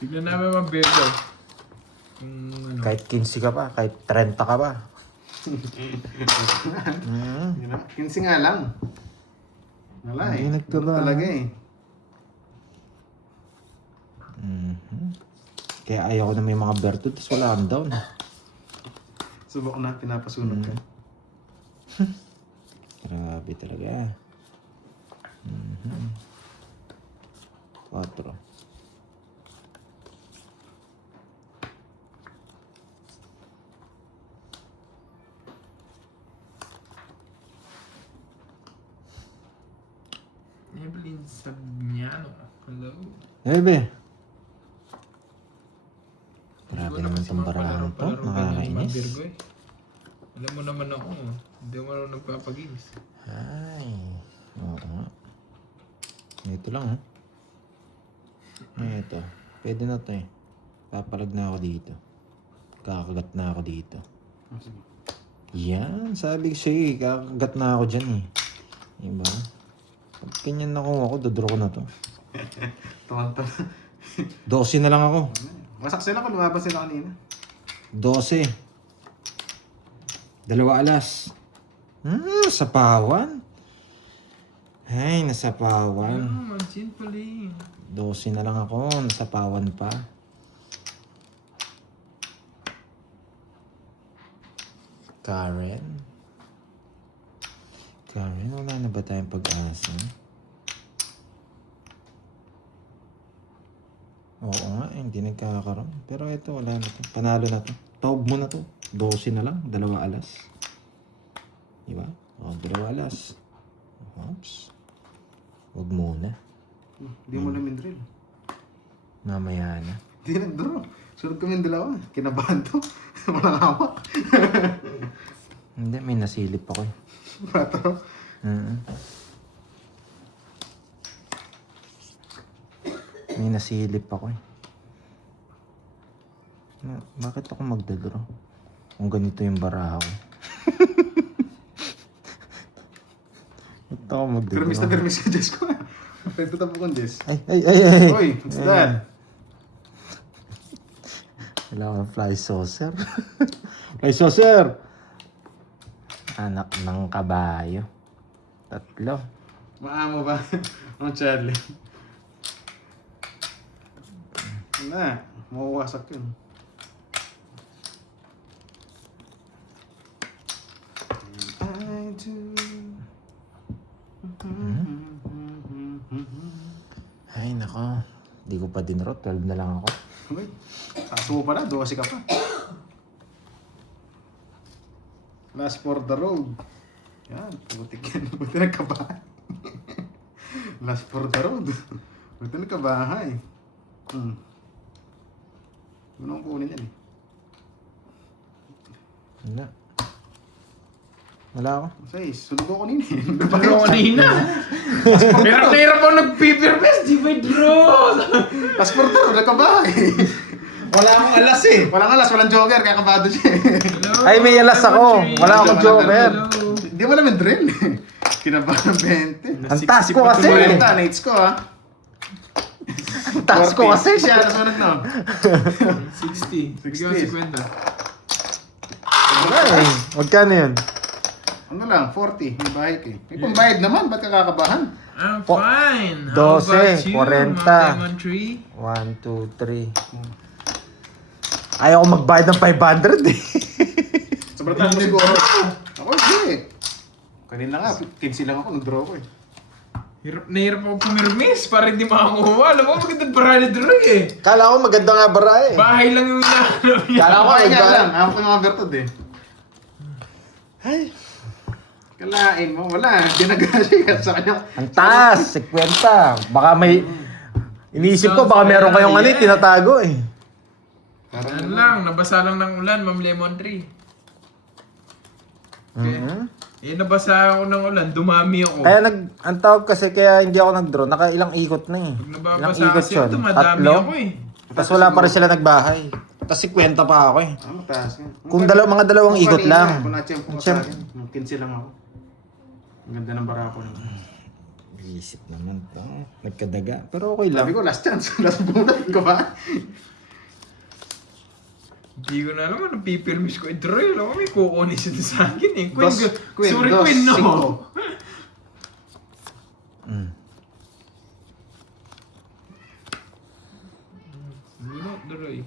bigyan namin mag-beto. Kung ano. Kahit 15 ka pa, kahit 30 ka pa. Yun na. 15 nga lang. Wala eh. Hindi nagkaba. Ano talaga eh. Kaya ayaw ko na may mga bertod, tapos wala kang down. Subok na, pinapasunog ka. Grabe talaga. 4. Evelyn Sabignano. Hello. Bebe. Grabe Wala naman kasi itong mga barahan to. palaro-palaro ganyan, mga Nakakainis. Virgo eh. Alam mo naman ako, hindi mo naman nagpapagames. Ay. Oo nga. Ito lang ha. Ito. Pwede na to eh. Papalag na ako dito. Kakagat na ako dito. Ah, sige. Yan. Sabi ko sa'yo eh. Kakagat na ako dyan eh. Diba? Pag ganyan nakuha ko, dodraw ko na to. Tawan-tawa. 12 na lang ako. Masak sila kung lumabas sila kanina. 12. 2 alas. Sapawan. Ay, nasapawan. Mansin pala eh. 12 na lang ako. Nasapawan pa. Karen. Karen, wala na ba tayong pag-asa? Oo nga, hindi nagkakaroon. Pero ito, wala na to. Panalo na to. Taob mo na to. 12 na lang. 2 alas. Diba? O, 2 alas. Oops. Huwag muna. Hindi mo namin drill. Mamaya na. Hindi nag-draw. Sunod kami yung dalawa. Kinabahan to. Walang hawak. Hindi, may nasilip ako eh. Patro. May nasilip ako eh. Bakit ako magdadraw? Kung ganito yung baraha ko. Bakit ako magdadraw? Permis na permis ka, Jess ko. Pwede tapo kong Jess. Ay! Oy, what's that? Kailangan fly saucer. Fly saucer! Anak ng kabayo. 3. Maamo ba? Ang Charlie. Wala. Mawawasak yun. I do. Ay, nako. Di ko pa dinro. 12 na lang ako. Uy, taas mo pala. 12 ka pa. Last for the road. Yan, putik yan. Buti nagkabahay. Last for the road. Buti nagkabahay. Ano ang kunin yan eh? Wala. Wala ako. Say, sunod ko kanina eh. Pero kanina. Pero clear ako nag-paper best, di ba draw? Last for the road, nagkabahay. Wala akong alas eh. Walang alas, walang joker, kaya kabado siya eh. Ay, may alas ako. Wala akong joker. Hindi mo namin drill eh. Kinabahan ng 20. Ang taas ko kasi. 40, nates ko ah. Ang taas ko kasi. Siya, sunod na. 60. Bigyan mo 50. Wala eh. Magkano yun? Ano lang, 40. May bayad eh. May pambayad naman, ba't ka kakabahan? I'm Po- fine. How 12, about you, 40. Mount Lemon Tree? 1, 2, 3. Ayaw ko magbayad ng 500 eh. Sobrang taas siguro. Ako hindi eh. Kanina nga, 15 lang ako, nag-draw ko eh. Nahirap ako pumirmis para hindi makakuha. Alam mo, magandang parali doon eh. Kala ko maganda nga bara eh. Bahay lang yung nahanap niya. Kala ko Kaya nga magbayad. lang, ako ko yung mga bertod eh. Ay, Kalain mo, wala. Ginagasi ka sa kanya. ang taas, 50. Baka may... Iniisip ko, baka meron kayong ano eh, tinatago eh. Yan lang, nabasa lang ng ulan, Ma'am Lemon Tree. Okay. Nabasa ako ng ulan, dumami ako. Kaya ang tawag kasi kaya hindi ako nag-draw, nakailang ikot na eh. Pag Ilang nababasa ikot kasi yun? ito, madami Tatlo? ako eh. Tapos wala pa rin sila nagbahay. Tapos 50 pa ako eh. Ah, mataas nga. Kung mga dalawang ikot lang. Kung na-champo ka sa akin, 15 lang ako. Ang ganda ng barako naman. Isip naman to. Nagkadaga. Pero okay lang. Sabi ko, last chance. Last bonus ko ba? Hindi ko na alam ano, pipirmis ko. I-draw yun. Alam mo, may kukunis ito sa akin eh. Queen, Sorry, dos, Queen, no. cinco. Wala, Droy.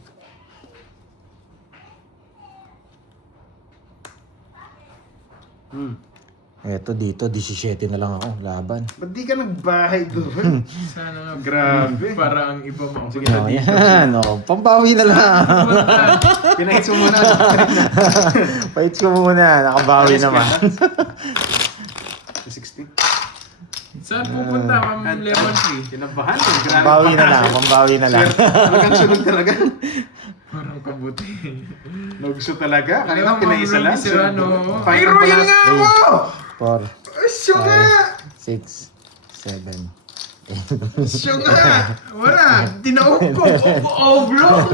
Eto dito, 17 na lang ako. Laban. Ba't di ka nagbahay doon? Sana nga. Grabe. Para ang iba mo. Sige Oh, yan. Oh, pambawi na lang. Pinahits mo muna. Paits ko muna. Nakabawi naman. 60. Saan pupunta, Ma'am Lemon Tree? Kinabahan. Grabe. Pambawi na lang. Pambawi na lang. Talagang sunod talaga. Parang kabuti. Nagso talaga. Kanina pinaisa lang. Ay, Final royal pala. nga ako! 4, Asyo nga! 6, 7. Asyo nga! Wala! Tinaog ko! Oblong!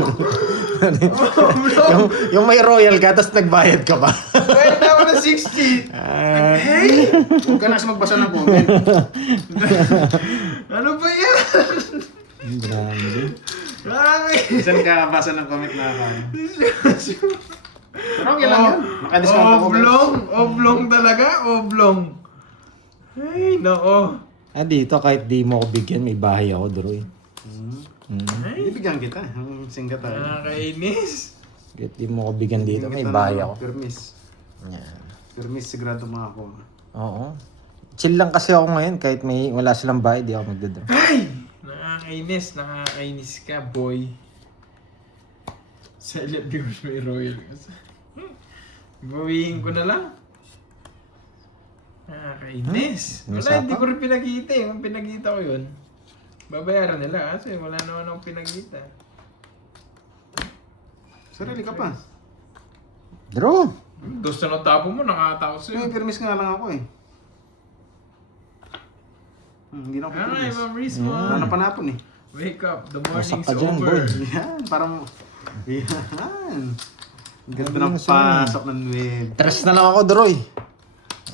Oblong! Yung may royal ka, tapos nagbayad ka pa. Bayad na ako ng 60! Hey! Huwag ka na kasi magbasa ng comment. Ano ba yan? Grabe. Grabe! Saan ka basa ng comment na ako? Pero okay lang yan. Naka-discount ako. Oblong! Oblong talaga? Oblong! Ay, nako. Dito, kahit di mo ko bigyan, may bahay ako, Droy. Ay, Ibigyan kita. Singga tayo. nakakainis. Kahit di mo ko bigyan dito, may bahay ako. Permis. Yan. Permis sigurado mga ako. Oo. Chill lang kasi ako ngayon, kahit wala silang bahay, di ako magdadra. Ay! Nakakainis. Nakakainis ka, boy. Silent because may royal kasi. Bawiin ko na lang. Nakakainis. Wala, Usapan? hindi ko rin pinakita eh. Kung pinakita ko yun, babayaran nila kasi wala naman akong pinakita. Sarili ka pa. Draw! Dos na tapo mo, nakakatawa May sa'yo. permis nga lang ako eh. Hindi na ako Ay, permis. Ma'am Rismo. Wala na panapon eh. Wake up, the Wasak morning's ka dyan, over. boy. Yan, parang... Yan. Ang ganda Ano ng gusto mo? pasok ng web. Tres na lang ako, Droy.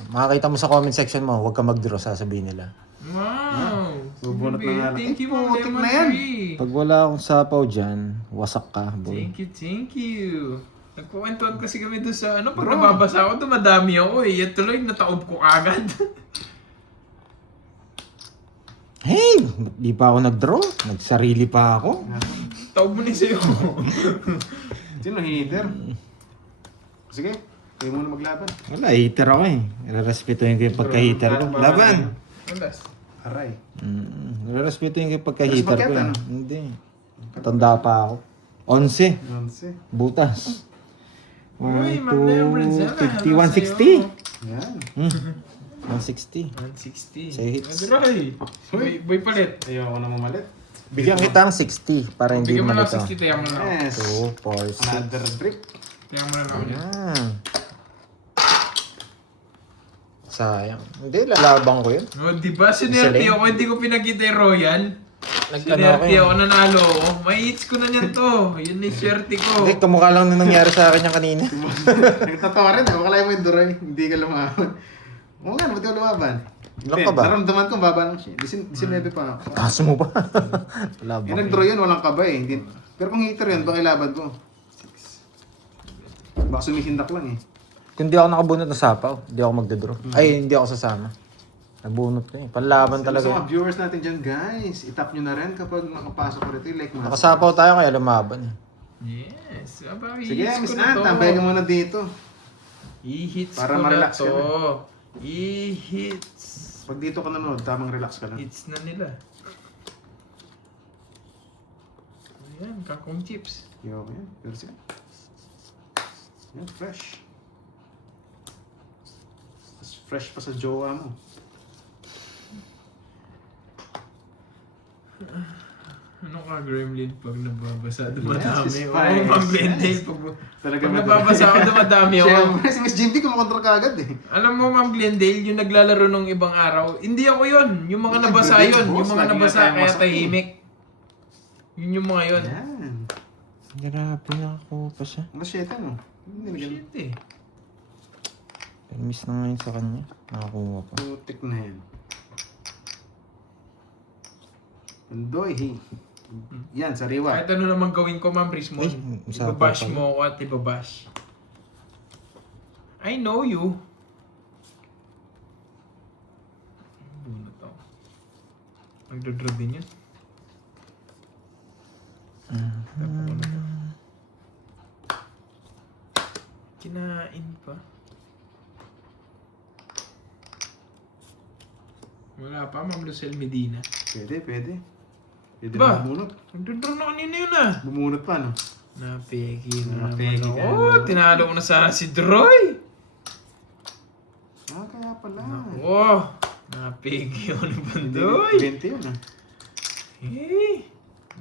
Makakita mo sa comment section mo, huwag ka mag-draw, sasabihin nila. Wow! Bubunot na nga lang. Thank you, Eh, Ma'am putik Lemon na yan. Tree. Pag wala akong sapaw dyan, wasak ka, boy. Thank you. Nagkukwentuhan kasi kami doon sa ano, pag nababasa ako, dumadami ako eh. Yan tuloy, nataob ko agad. Hey! Ba't di pa ako nag-draw? Nagsarili pa ako. Taob mo ni sa'yo. Sino hater? Sige, kayo muna maglaban. Wala, hater ako eh. Rerespetuhin ko yung pagka-hater ko. Laban! Andas. Aray. Rerespetuhin ko yung pagka-hater ko. Mas eh. ano? Hindi. Tanda pa ako. 11. 11. Butas. Uy, 1, Ma'am Lemon, 2, sana. 50, 160. Yan. 160. 160. Say hits. Aduray. Boy palit. Ayoko na mamalit. Bigyan kita ng 60 para hindi Bigyan mo lang malito. 60, tayo mo lang. Yes. 2, 4, 6. Another drip. Tayo mo lang ako. Sayang. Hindi, lalabang ko yun. O, di ba? Sinerte ako, hindi ko pinakita yung Royal. Sinerte ako, nanalo ako. May hits ko na niyan to. Yun na yung swerte ko. Hindi, kamukha lang na nangyari sa akin yung kanina. Nagtatawa rin. Ako kalaya mo yung duray. Hindi ka lumaban. Oo nga, ba't ka lumaban? Ilan ka ba? Naramdaman ko, baba lang siya. 19 pa ako. Taas mo ba? Wala ba? Nag-draw yun, walang kaba eh. Pero kung hitter yun, baka ilaban ko. 6. Baka sumisindak lang eh. Kung di ako nakabunot na sapaw, hindi ako magdodraw. Ay, hindi ako sasama. Nabunot na eh. Panlaban Sa mga talaga. viewers natin dyan, guys, itap nyo na rin kapag nakapasok ko rito. Like mo. Nakasapaw tayo kaya lumaban eh. Yes. Aba, Sige, i-hits Miss ko na Ann, to. tambay ka muna dito. I-hits Para ko na ma-relax ka to. I-hits. Pag dito ka nanonood, tamang relax ka lang. Hits na nila. Ayan, kakong chips. Yo, yan. Pero sige. Yan, fresh. Mas fresh pa sa jowa mo. Ano ka, Gremlin, pag nababasa, Yes, dumadami. it's Oo, fine. Ma'am Glendale, Yes. pag Talaga pag nababasa ako, dumadami ako. Siyempre, si Miss Jindy kumakontra ka agad eh. Alam mo, Ma'am Glendale, yung naglalaro nung ibang araw, hindi ako yun. Yung mga Yung nabasa nagbe-bake, yun. Yung boss, mga lagi nabasa, nga tayo kaya masak tahimik. Yun yung mga yun. Yan. Grabe na ako pa siya. Mas shit ano? Hindi na ganun. Shit eh. Miss na ngayon sa kanya. Nakakuha pa. Putik na yan. Pandoy, hey. Yan, sariwa. Kahit ano naman gawin ko, Ma'am Rismon. Uy, usapan Ibabash pala. mo ako at ibabash. I know you. Bunot ako. Nagdodraw din yun. Tapo ko na to. Kinain pa. Wala pa, Ma'am Lucel Medina. Pwede, pwede. Pwede Ba? na bumunot. Nagdodraw na kanina yun ah. Bumunot pa, no? Napeki na Napeki naman ka ako. naman. Tinalo ko na sana si Droy. Ah, kaya pala. Nako. Napeki ako ni Bandoy. 20 yun, ah. Eh.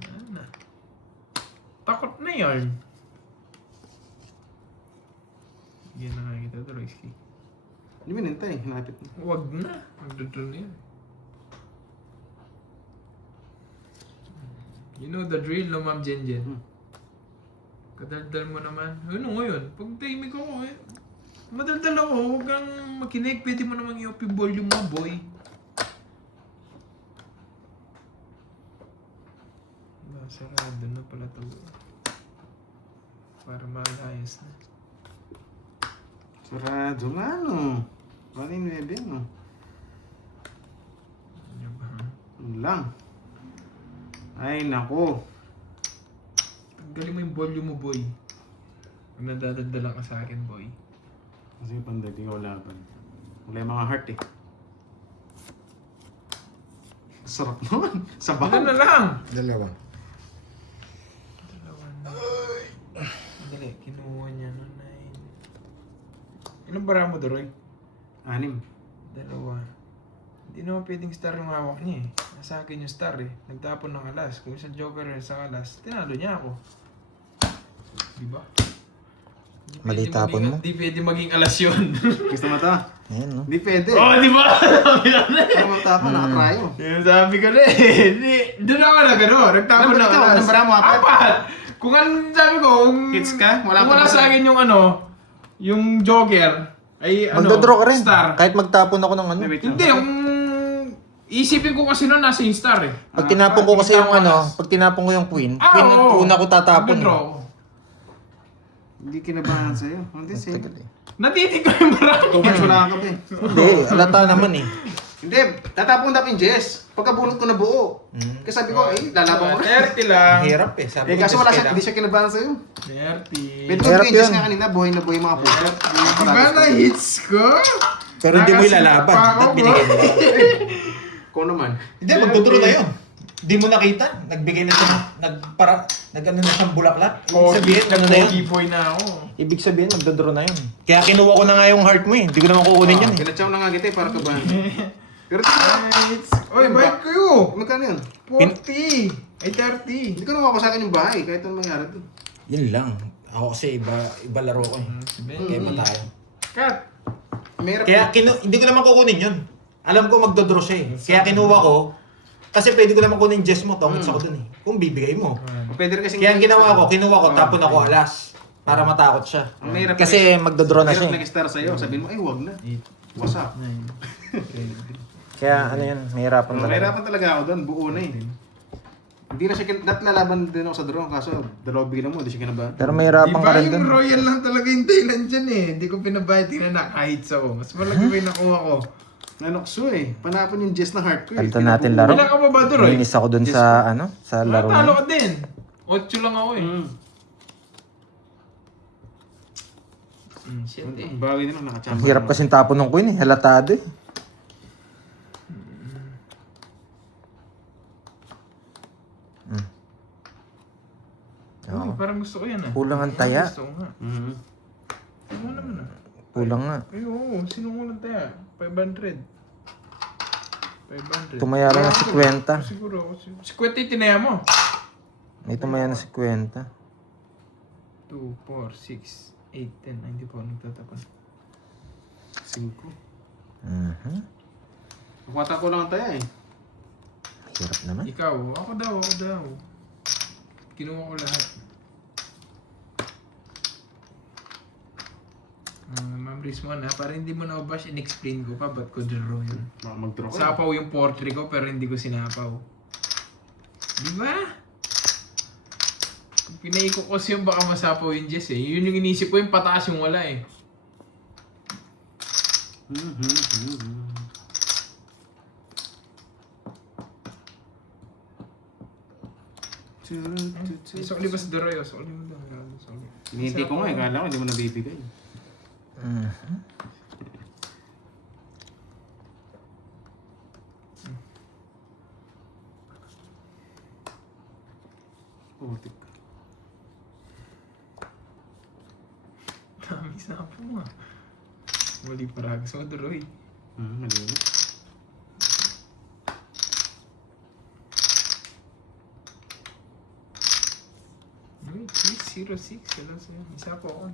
Yan na. Takot na yan. Yan na nga kita, Droyski. Hindi mo nintay, hinapit na. Huwag na. Magdodraw na yan. You know the drill, no, Ma'am Jenjen? Kadaldal mo naman. Ano ngayon? Pag tahimik ako eh. Madaldal ako. Huwag kang makinig. Pwede mo namang i-off yung volume mo, boy. Sarado na pala ito. Para malayas na. Sarado nga, no? Paano yung 9, no? Ano ba? Ano lang. Ay, nako. Tanggalin mo yung volume mo, boy. Pag nadadaldalan ka sa akin, boy. Kasi panday, di ko laban. Wala yung mga heart, eh. Sarap naman. Sabaw. Ano na lang? Dalawa. Dalawa na. Dali, kinuha niya no 9. Ilang bara mo, Doroy? 6. Dalawa. Hindi naman pwedeng star yung hawak niya eh. Nasa akin yung star eh. Nagtapon ng alas. Kung isang joker sa alas, tinalo niya ako. Diba? Di Mali pwede tapon maging- mo. Di pwede maging alas yun. Gusto mo ito? Ayan, no? Hindi pwede. Oh, di ba? Sabi ko na eh. Ako magtapon, nakatrayo. Yung sabi ko na eh. Doon ako na gano'n. Nagtapon Ano ba ng ikaw? alas. Anong bara mo, apat? Kung sabi ko, kung Hits ka? Wala kung ka wala ba- sa akin yung yung joker, ay Magdodraw ka rin. star. Kahit magtapon ako ng ano. Wait lang. Hindi, yung isipin ko kasi noon nasa yung star eh. Pag tinapon ko kasi yung alas. pag tinapon ko yung queen, Ah, queen oo. ang una ko tatapon. Magdodraw Eh. ako. Hindi kinabahan sa'yo. Hindi, sa'yo. Tagal eh. Natitig ko yung marami. Ikaw ba wala ka ba eh? Hindi, alata naman eh. Hindi, tatapon na Jess. Pagkabunot ko na buo. Kasi sabi ko, ay, lalaban ko na. 30 lang. Hirap eh. Sabi Eh, ko, kaso just wala siya, kailangan. hindi siya kinabahan sa'yo. 30. Pwede Hirap ko Jess yun. nga kanina, buhay na buhay mga puso. Diba na hits ko? Pero hindi mo ilalaban. Ba't binigay mo lang? Ko naman. Hindi, magdodro na yun. Hindi mo nakita. Nagbigay na siya. Nag-ano na siyang bulaklak. Ibig sabihin, ano na yun? Pogi boy na ako. Ibig sabihin, magdodro na yun. Kaya kinuha ko na nga yung heart mo eh. Hindi ko naman kukunin yan eh. Kinatsaw na nga kita eh, para kabahan. Pero tingnan, Hits. Oy, bike kayo. magkano yun? 40. Ay, 30. Hindi ko naman ako sa akin yung bahay, kahit anong mangyari doon. Yun lang. Ako kasi iba laro ko eh. Kaya pa tayo. Cut. Mahirap. Kaya hindi ko naman kukunin yun. Alam ko magdodro siya eh. Kaya kinuha ko. Kasi pwede ko naman kunin Jess mo. Tongits ako dun eh. Kung bibigay mo. Pwede rin kasi Kaya ang ginawa ko, kinuha ko, tapon ako alas. Para matakot siya. Ang mahirap Kasi magdodro na mahirap siya eh. nag-star sa'yo, sabihin mo, ay wag na. What's up? 9. Kaya ano yan, mahirapan talaga. Mahirapan talaga ako doon, buo na eh. Hindi na siya, lalaban din ako sa draw, kaso dalawa bigla mo, hindi siya kinabahan. Pero Di mahirapan ka ba rin yung dun. Royal lang talaga yung Thailand dyan eh. Hindi ko pinabayad, tingnan na kahit sa ko. Mas malaki pa yung nakuha ko. Nanokso eh, panapon yung Jess na heart ko eh. Palitan natin laro. Ilan ka ba ba doon, Roy? Nainis ako dun sa ano, sa laro Talo na. ka din. 8 lang ako eh. Shit eh. Ang bawi nila, Ang nakachamba. hirap kasing tapon ng queen eh, halatado eh. Uy, parang gusto ko yan ah. Kulang ang taya. Gusto ko nga. Ano naman ah. Kulang nga. Ay oo, sino kulang taya? 500. 500. Tumaya lang na si Kwenta. Siguro. Si Kwenta yung tinaya mo. May tumaya na si Kwenta. 2, 4, 6, 8, 10. Ay, hindi po ako nagtatapan. 5. Mhm. Ko lang ang taya eh. Hirap naman. Ikaw, ako daw. Kinuha ko lahat. Ma'am Rizmon ha, para hindi mo na-bash, in-explain ko pa ba't ko draw yun. Baka mag-draw ka. Sapaw yung portrait ko pero hindi ko sinapaw. Di ba? Pinaiko ko kasi yung baka masapaw yung Jess eh. Yun yung inisip ko yung pataas yung wala eh. Isokli ba sa Doroy? Isokli mo daw. Hinihintay ko nga eh, kala ko hindi mo nabibigay. Mhm. Putik. Dami sapo mo ah. Mali paragas mo Doroy. Mali na. Uy, 606. Wala sa'yo. Isa po ako.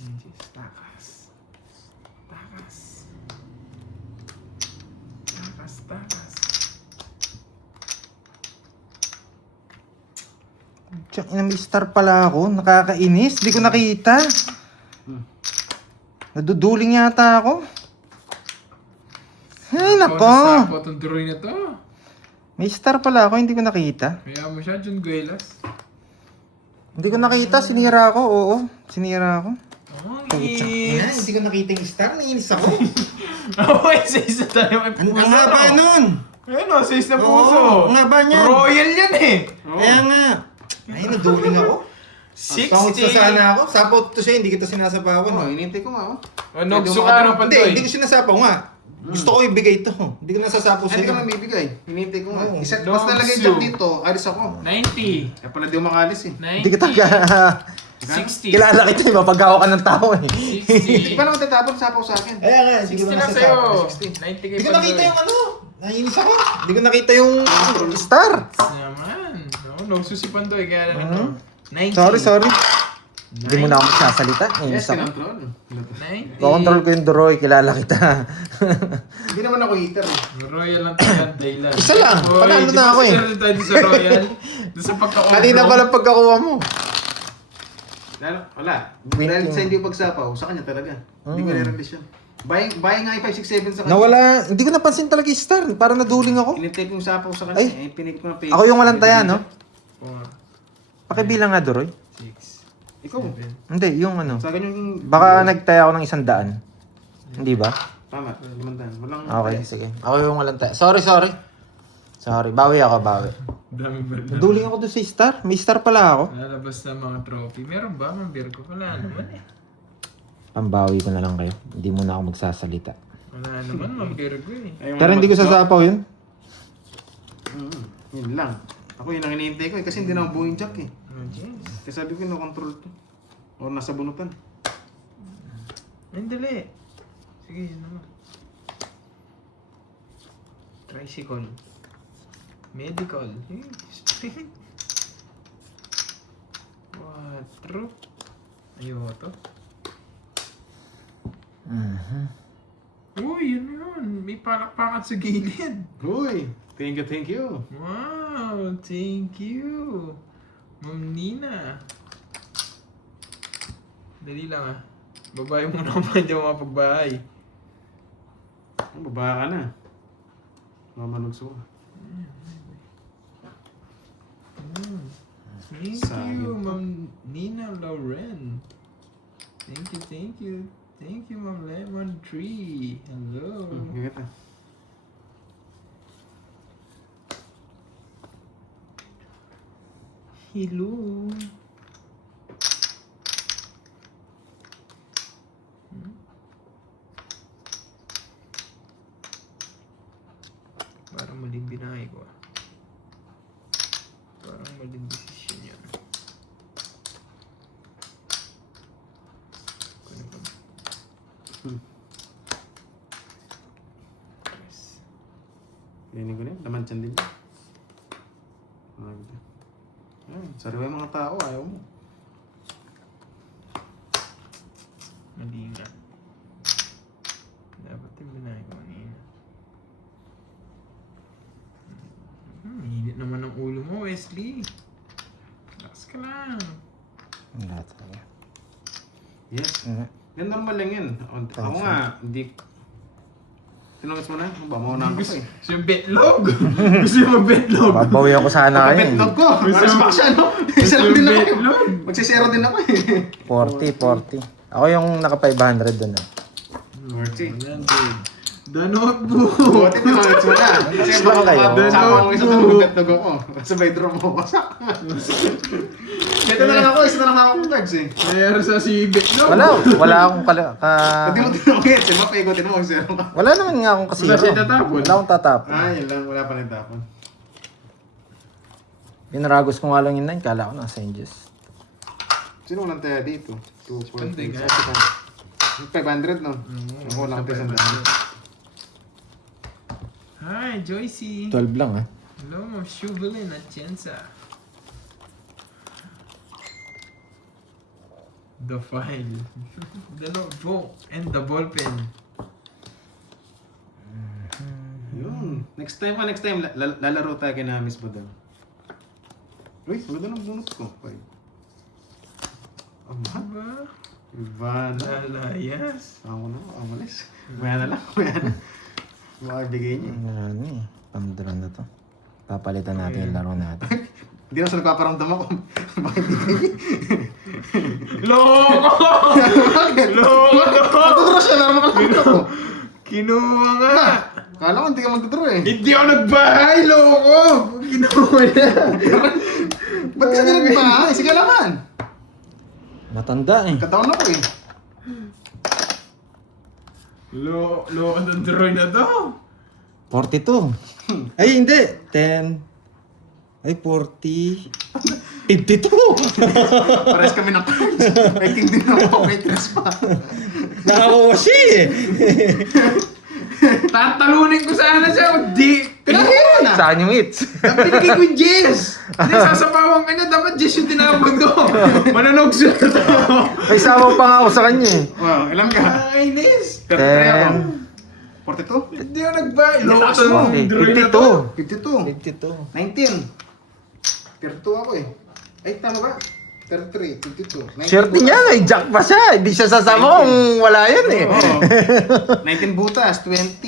Jess, takas. Tsak, ina, may star pala ako. Nakakainis. Di ko nakita. Naduduling yata ako. Ay, nako. Nasapo itong Doroy na to. May star pala ako, hindi ko nakita. Kaya mo siya, John Guelas. Hindi ko nakita, sinira ako. Oo, sinira ako. Okay. Hindi ko nakita yung star. Nainis ako. Okay, sa isa tayo may puso. Ang haba nun. Ayun o, sa isa Oo, puso. ang haba niyan. Royal yan eh. Kaya nga. Ay, naduling ako. 60. sana ako. Sapot to siya, hindi kita sinasapawan. Oo, hinihintay ko nga oh. Ano, gusto ka ano pa to Hindi ko sinasapaw nga. Gusto ko ibigay ito. Hindi ko nasasapaw Hindi ka sa'yo. mabibigay. Hinihintay ko nga. Oo. Isa, Long basta nalagay Sue. dyan dito, alis ako. 90. Kaya pala di ako makalis eh. 90. Hindi kita Sixty. kilala kita, mapagawa ka ng tao eh. 60. 60. Paano ko tatapon sapaw sa akin? Kaya nga, hindi ko 60 na lang sa'yo. nasasapaw. 90 kay Hindi ko nakita Pandoy. yung ano. Nainis ako. Hindi ko nakita yung star. Naman. No, si Pandoy, kaya lang ito. 90. Sorry. Hindi mo na ako magsasalita. Nainis Yes, ako. kinontrol. 90. Kakontrol ko yung Doroy, kilala kita. Hindi naman ako eater eh. Royal lang tayo Thailand. Isa lang. Oy, Panalo di na ba ako eh. sinunod tayo sa Royal? Doon sa pagka-overall. Kanina pala pagkakuha mo. Wala. Dahil sa hindi ko pagsapaw, sa kanya talaga. Hindi ko nire-release yun. Buying nga yung 567 sa kanya. Nawala, hindi ko napansin talaga yung star. Parang naduling ako. Inintay ko yung sapaw sa kanya. Ay. Pinit ko na pay. Ako yung walang taya, no? 4, Pakibilang nga, Doroy. 6, Ikaw. 7. Hindi, yung ano. Sa ganyang... Baka nagtaya ako ng 100. Hindi ba? Tama, 500. Walang... Okay, sige. Ako yung walang taya. Sorry. Sorry, bawi ako. Dami ba? Naduling ako doon sa star. May star pala ako. Lalabas na mga trophy. Meron ba? Mambir ko. Wala naman eh. Pambawi ko na lang kayo. Hindi mo na ako magsasalita. Wala naman. Mambir ko eh. Pero hindi ko sasapaw yun. Yun lang. Ako yun ang hinihintay ko eh. Kasi hindi na ako buong jack eh. Oh, jeez. Kaya sabi ko na-control to. O nasa bunutan. Ay, dali. Sige, yun naman. Tricycle. Medical. 4. Ayaw to. Uy, yun yun. May palakpakan sa gilid. Uy! Thank you. Wow, thank you. Ma'am Nina. Dali lang ah. Babae muna ako, hindi ako mapagbahay. Baba ka na. Mamanugso ka. Thank Sayang you, to. Ma'am Nina Lauren. Thank you, thank you. Thank you, Ma'am Lemon Tree. Hello. Gagata. Hello. Parang maling binahay ko ah. Parang maling desisyon yan. Ano ba? Yes. Yan ko na yun. Laman tiyan din. Sariwa yung mga tao. Ayaw mo. Mali nga. Dapat yung binahay ko kanina. Init naman ang ulo mo, Wesley. Relax ka lang. Wala talaga. Yes. Mhm. Yan normal lang yan. Ako nga, hindi... Tinangas mo na? Ano ba? Mauna ka pa eh. Gusto yung betlog. Gusto yung mag-betlog. Babawi ako sana yun. Pagkabetlog ko. Gusto Maras mo- pa siya, no? Gusto Isa lang yung din ako. betlog. Magsisero din ako eh. 40. Ako yung naka 500 dun. Marty. Yan, dude. The notebook. Buti tinangas mo na. Kasi Islam baka kayo. sama ko isa doon magbetlog ako. Sabay draw mo. Wasak. Ito na lang ako. Isa na lang ako ng cards eh. Meron sa si betlog. Wala akong Hindi mo tinangas. Diba paikotin mo? Magsisero ka. wala naman nga akong kasiro. Wala siya tatapon. Wala akong tatapon. Ah, yun lang. Wala pa rin tapon. Pinaragos ko nga lang yun 9, kala ko nasa Angels. Sino walang tayo dito? 2, 4, Hindi 5, nga. 500 no? Ako lang tayo sa dami. Hi, Joycey. 12 lang ah. Hello, Ma'am Shuvelin at Chensa. The file. The notebook. And the ballpen. Yun. Next time, lalaro tayo kay na Miss Budol. Uy, maganda ng bunot ko. 5. Ama, Diba? Ivana. Lalayas. Ako na, amalis. Maya na lang, maya na. Makabigay niya. Ano eh. Pamdran na to. Papalitan natin yung laro natin. Hindi na sa nagpaparamdam ako. Bakit hindi? Loko! Loko! Matuturo siya, laro makalamit ako. Kinuha nga! Kala ko hindi ka magtuturo eh. Hindi ako nagbahay! Loko! Kinuha niya! Ba't ka hindi nagbahay? Sige laman. Matanda eh. Kataon ako eh. Loko ng drawing na to! 42. Ay, hindi. 10. Ay, 40. 52. Pares kami ng cards. May king din ako, may tres pa. Nakakawa siya eh. Tatalunin ko sana siya! Di! Pinakita na. Saan yung hits? Pinigay ko yung Jess! Hindi, sasapawan ka niya. Dapat Jess yung tinapon ko. Manonog siya to. May sama pa nga ako sa kanya eh. Wow, ilan ka? Kainis! 33 ako. 42? Hindi ako nagbahay. Loko Relax to mo. ng drawing na to. 52. 52. 19. 32 ako eh. Ay, tama ba? 33, 52. 19 Swerte niya, may jack pa siya. Hindi siya sasama kung wala yan eh. Oo. 19 butas, 20,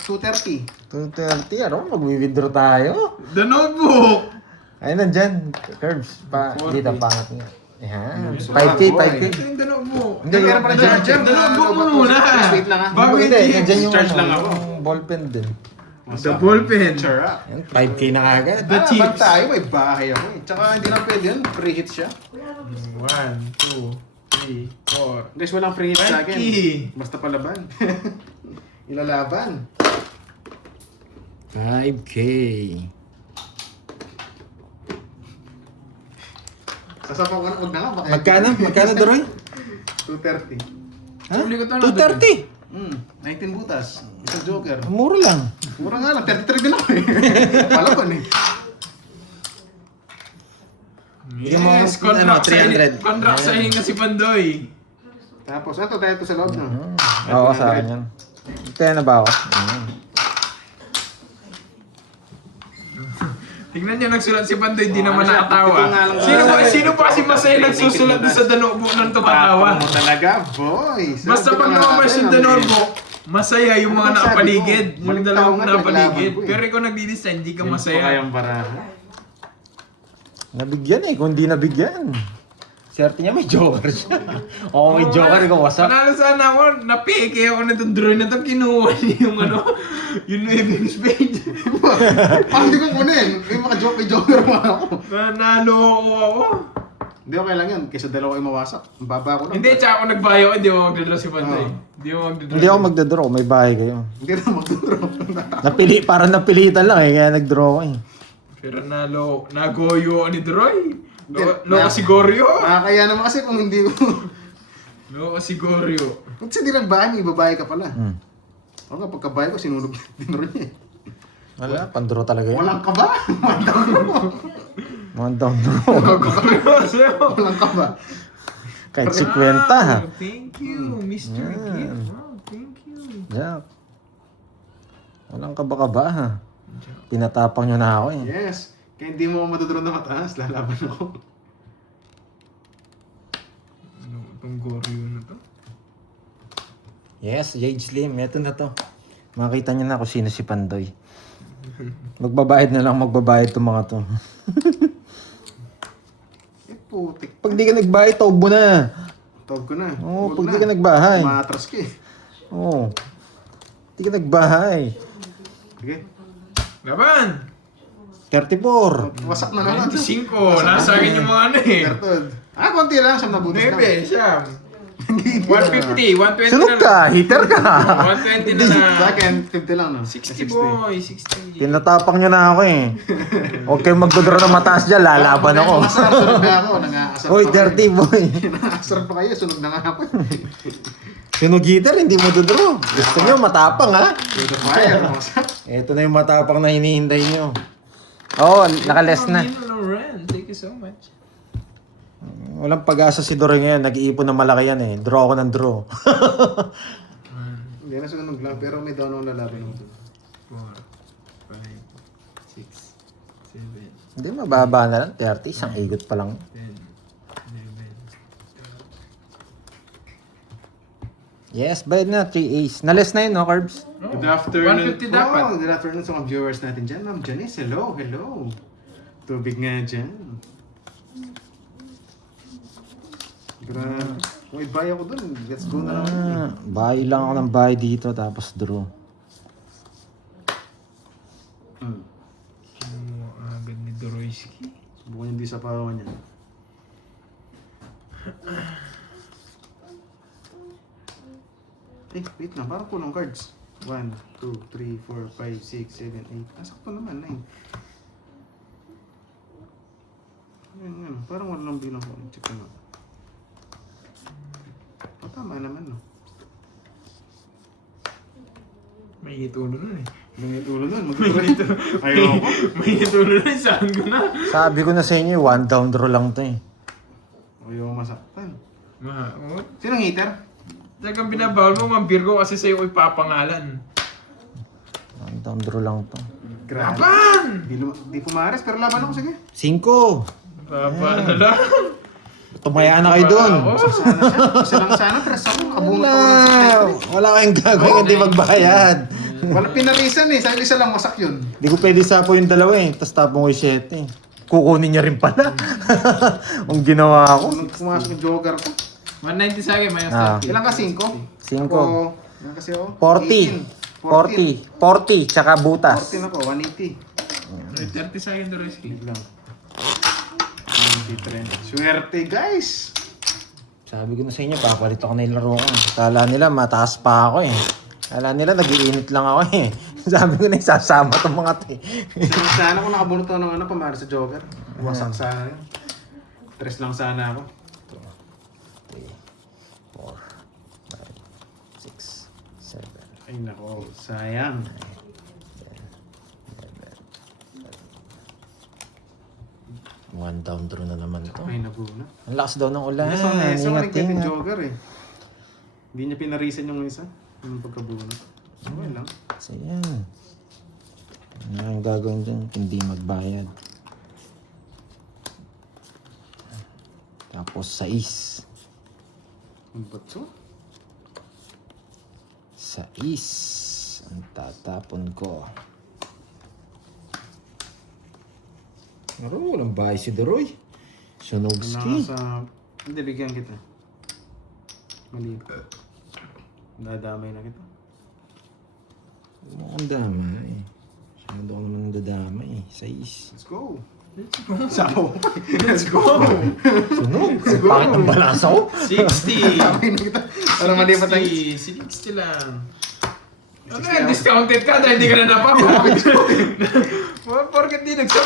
230. 230, ano? Magwi-withdraw tayo. The notebook! Ay, nandyan. Curves. Dito, pangat nga. Yan. 5K, boy. 5K. Ito yung the notebook. Hindi, meron pala dyan. The notebook mo muna. Wait lang ah. Bago yung Hindi, Jess. nandyan yung, Charge lang ako. yung ballpen din. The ballpen. Sure ah. Yan, 5K na kagad. The chips. Bag tayo, may bahay ako eh. Tsaka hindi na pwede yun, free hit siya. 1, 2, 3, 4. Guys, walang free hit sa akin. Mikey. Basta palaban. Ilalaban. 5K. Sasapaw ka na, huwag na nga. baka- Magkano? Magkano, Doroy? 230. Ha? Uli ko to, 230. 19 butas. Isang joker. Mura lang. Mura nga lang, 33 din ako eh. Palaban eh. Yung mga, Yes, contract ano, 300. signing. Contract signing na si Pandoy. Tapos, ito tayo ito sa loob no? Oo, sa akin yan. Kaya na ba ako? Tignan nyo, nagsulat si Pandoy, hindi Oh, naman ano siya? nakatawa. Ito nga lang. Sino pa si Masaya nagsusulat doon sa notebook ng tutatawa? Tapang mo talaga, boy. Basta Sabi pag na nga lumabas yung natin, notebook, masaya yung mga Ano sabi nakapaligid. ko? Yung Balik dalawang tao nga, nakapaligid. naglaban ko eh. Pero ikaw nagdi-design, hindi ka Yun po masaya. kayang baraha. Nabigyan eh, kung di nabigyan. Swerte niya may joker siya. Oo, may joker, ikaw wasak. Panalo sana ako, napike ako na itong drawing na ito, kinuha niya yung ano, yung Nueving Spade. Parang di ko kunin. May joker mo ako. Nanalo ako. Hindi, okay lang yun. Kaysa dalawa ay mawasak. Ang baba ko lang. Hindi, tsaka ako nagbayo, hindi mo magdadraw si Pandoy. Hindi mo magdadraw. Hindi ako magdadraw, may bahay kayo. Hindi na magdodrop. Parang napilitan lang eh, kaya nagdraw ko eh. Pero nagoyo ni Droy. Hindi, Loko si Goryo. Nakakaya naman kasi kung hindi ko. Loko si Goryo. Kasi di nagbahay, may babae ka pala. Hmm. O nga, pagkabahay ko, sinunog dinuro niya eh. Wala, pandraw talaga yan. Walang kaba. Mga down draw. Walang kaba. Kahit 50 ha. Thank you, Mr. Gift. Wow, thank you. Jack. Walang kaba-kaba ha. Pinatapang nyo na ako eh. Yes. Kaya hindi mo matuturo na mataas, lalaban ako. Ano itong Goryo na to? Yes, Jade Slim. Ito na to. Makita nyo na kung sino si Pandoy. Magbabayad na lang magbabayad itong mga to. Putik. Pag di ka nagbayad, tawbo na. Tawag ko na. Oo, Huwag pag na. di ka nagbahay. Maatras ka eh. Oo. Di ka nagbahay. Sige. Laban! 34. Wasak na naman. 25. Nasa akin yung mga ano eh. Bertod. Konti lang. Siyam na butas lang. 9, Siyam. 150, 120 Sunog na lang. ka, hitter ka. 120 na Sa lang. akin, 50 lang no? 60 boy, 60. Pinatapang nyo na ako eh. Huwag kayong magdodraw na mataas dyan, lalaban ako. Masarap, sunog na ako. Nang-aasar Hoy, pa kayo. dirty boy. Nang-aasar pa kayo. Sunog na nga ako. Sunog hitter, hindi mo dodraw. Gusto nyo, matapang ha. To the fire. Masak. Ito na yung matapang na hinihintay nyo. Oo, nakales na. Loren, thank you so much. Walang pag-asa si Doroy ngayon. Nag-iipon ng malaki yan eh. Draw ako ng draw. Hindi na sunog lang. Pero may down ang lalaban ako. 4, 5, 6, 7, Hindi, mababa na lang. 30, isang ikot pa lang. 10, 11. Yes, bayad na. 3 A's. Nales na yun, no, Carbs? Good afternoon. 150 dapat. Oh, good afternoon sa mga viewers natin dyan. Ma'am Janice, hello, hello. Tubig nga dyan. Grabe. Kung i-buy ako dun, let's go na lang. Bahay lang ako ng bahay dito, tapos draw. Kinuha agad ni Doroyski. Subukan yung di sa pawan niya. Wait na, parang kulong cards. 1, 2, 3, 4, 5, 6, 7, 8. Sakto naman, 9. Yan. Parang walang bilang ko. Check ko na. Tama naman, no? May itulo nun eh. May ulo nun. Ayoko. May itulo nun, saan ko na? Sabi ko na sa inyo, one down draw lang to eh. Ayoko masaktan. Oh. Sinong hater? Talagang binabawal mo, Ma'am Virgo, kasi sa'yo ko ipapangalan. One down draw lang to. Grabe. Laban! Di pumares, pero laban ako, sige. 5. Laban na lang. Tumaya na kayo dun. Ako. Sana siya. Isa lang sana, tres ako. Abunot ako ng Wala kayong gagawin hindi magbayad. Wala pinarisan eh. Sabi isa lang wasak yun. Hindi ko pwede sapo yung dalawa eh. Tapos tapong ko yung 7. Kukunin niya rin pala. Ang ginawa ko. Nung pumasok yung jogger ko. 190 sa akin, may Ah. Ilan ka? 5? 5. Ilan kasi ako? 40. 40. 40. Tsaka butas. 14 ako, 180. 30 sa akin, Doroyski. Wait lang. 93. Swerte guys! Sabi ko na sa inyo, papalit ako na yung laro ko. Kala nila mataas pa ako eh. Kala nila nag-iinit lang ako eh. Sabi ko na isasama itong mga to eh. Sana kung nakabunot ako ng pamara sa jogger. Wasak sana yun. Tres lang sana ako. 3, 4, 5, 6, 7. Ay nako, sayang. One down draw na naman to. Ay nabuna. Ang lakas daw ng ulan. Nasa Ingat, yung ingat. jogger eh. Hindi niya pinarisan yung isa. Yung pagkabunot. Okay lang. So yan. Ano ang gagawin dyan? Hindi magbayad. Tapos 6. Ang batso? 6 ang tatapon ko. Walang bahay si Doroy. Sunogski. Nasa... Hindi, bigyan kita. Mali. Nadamay na kita. Mukhang damay. Masyado ko naman dadamay. 6. Let's go. Sapo. Let's go! Sunog! Ang pangit ng balansaw. 60! Damay na kita. Parang mali pa tayo. 60 lang. Okay, discounted ka dahil hindi ka na napako. Porket di nagsabi.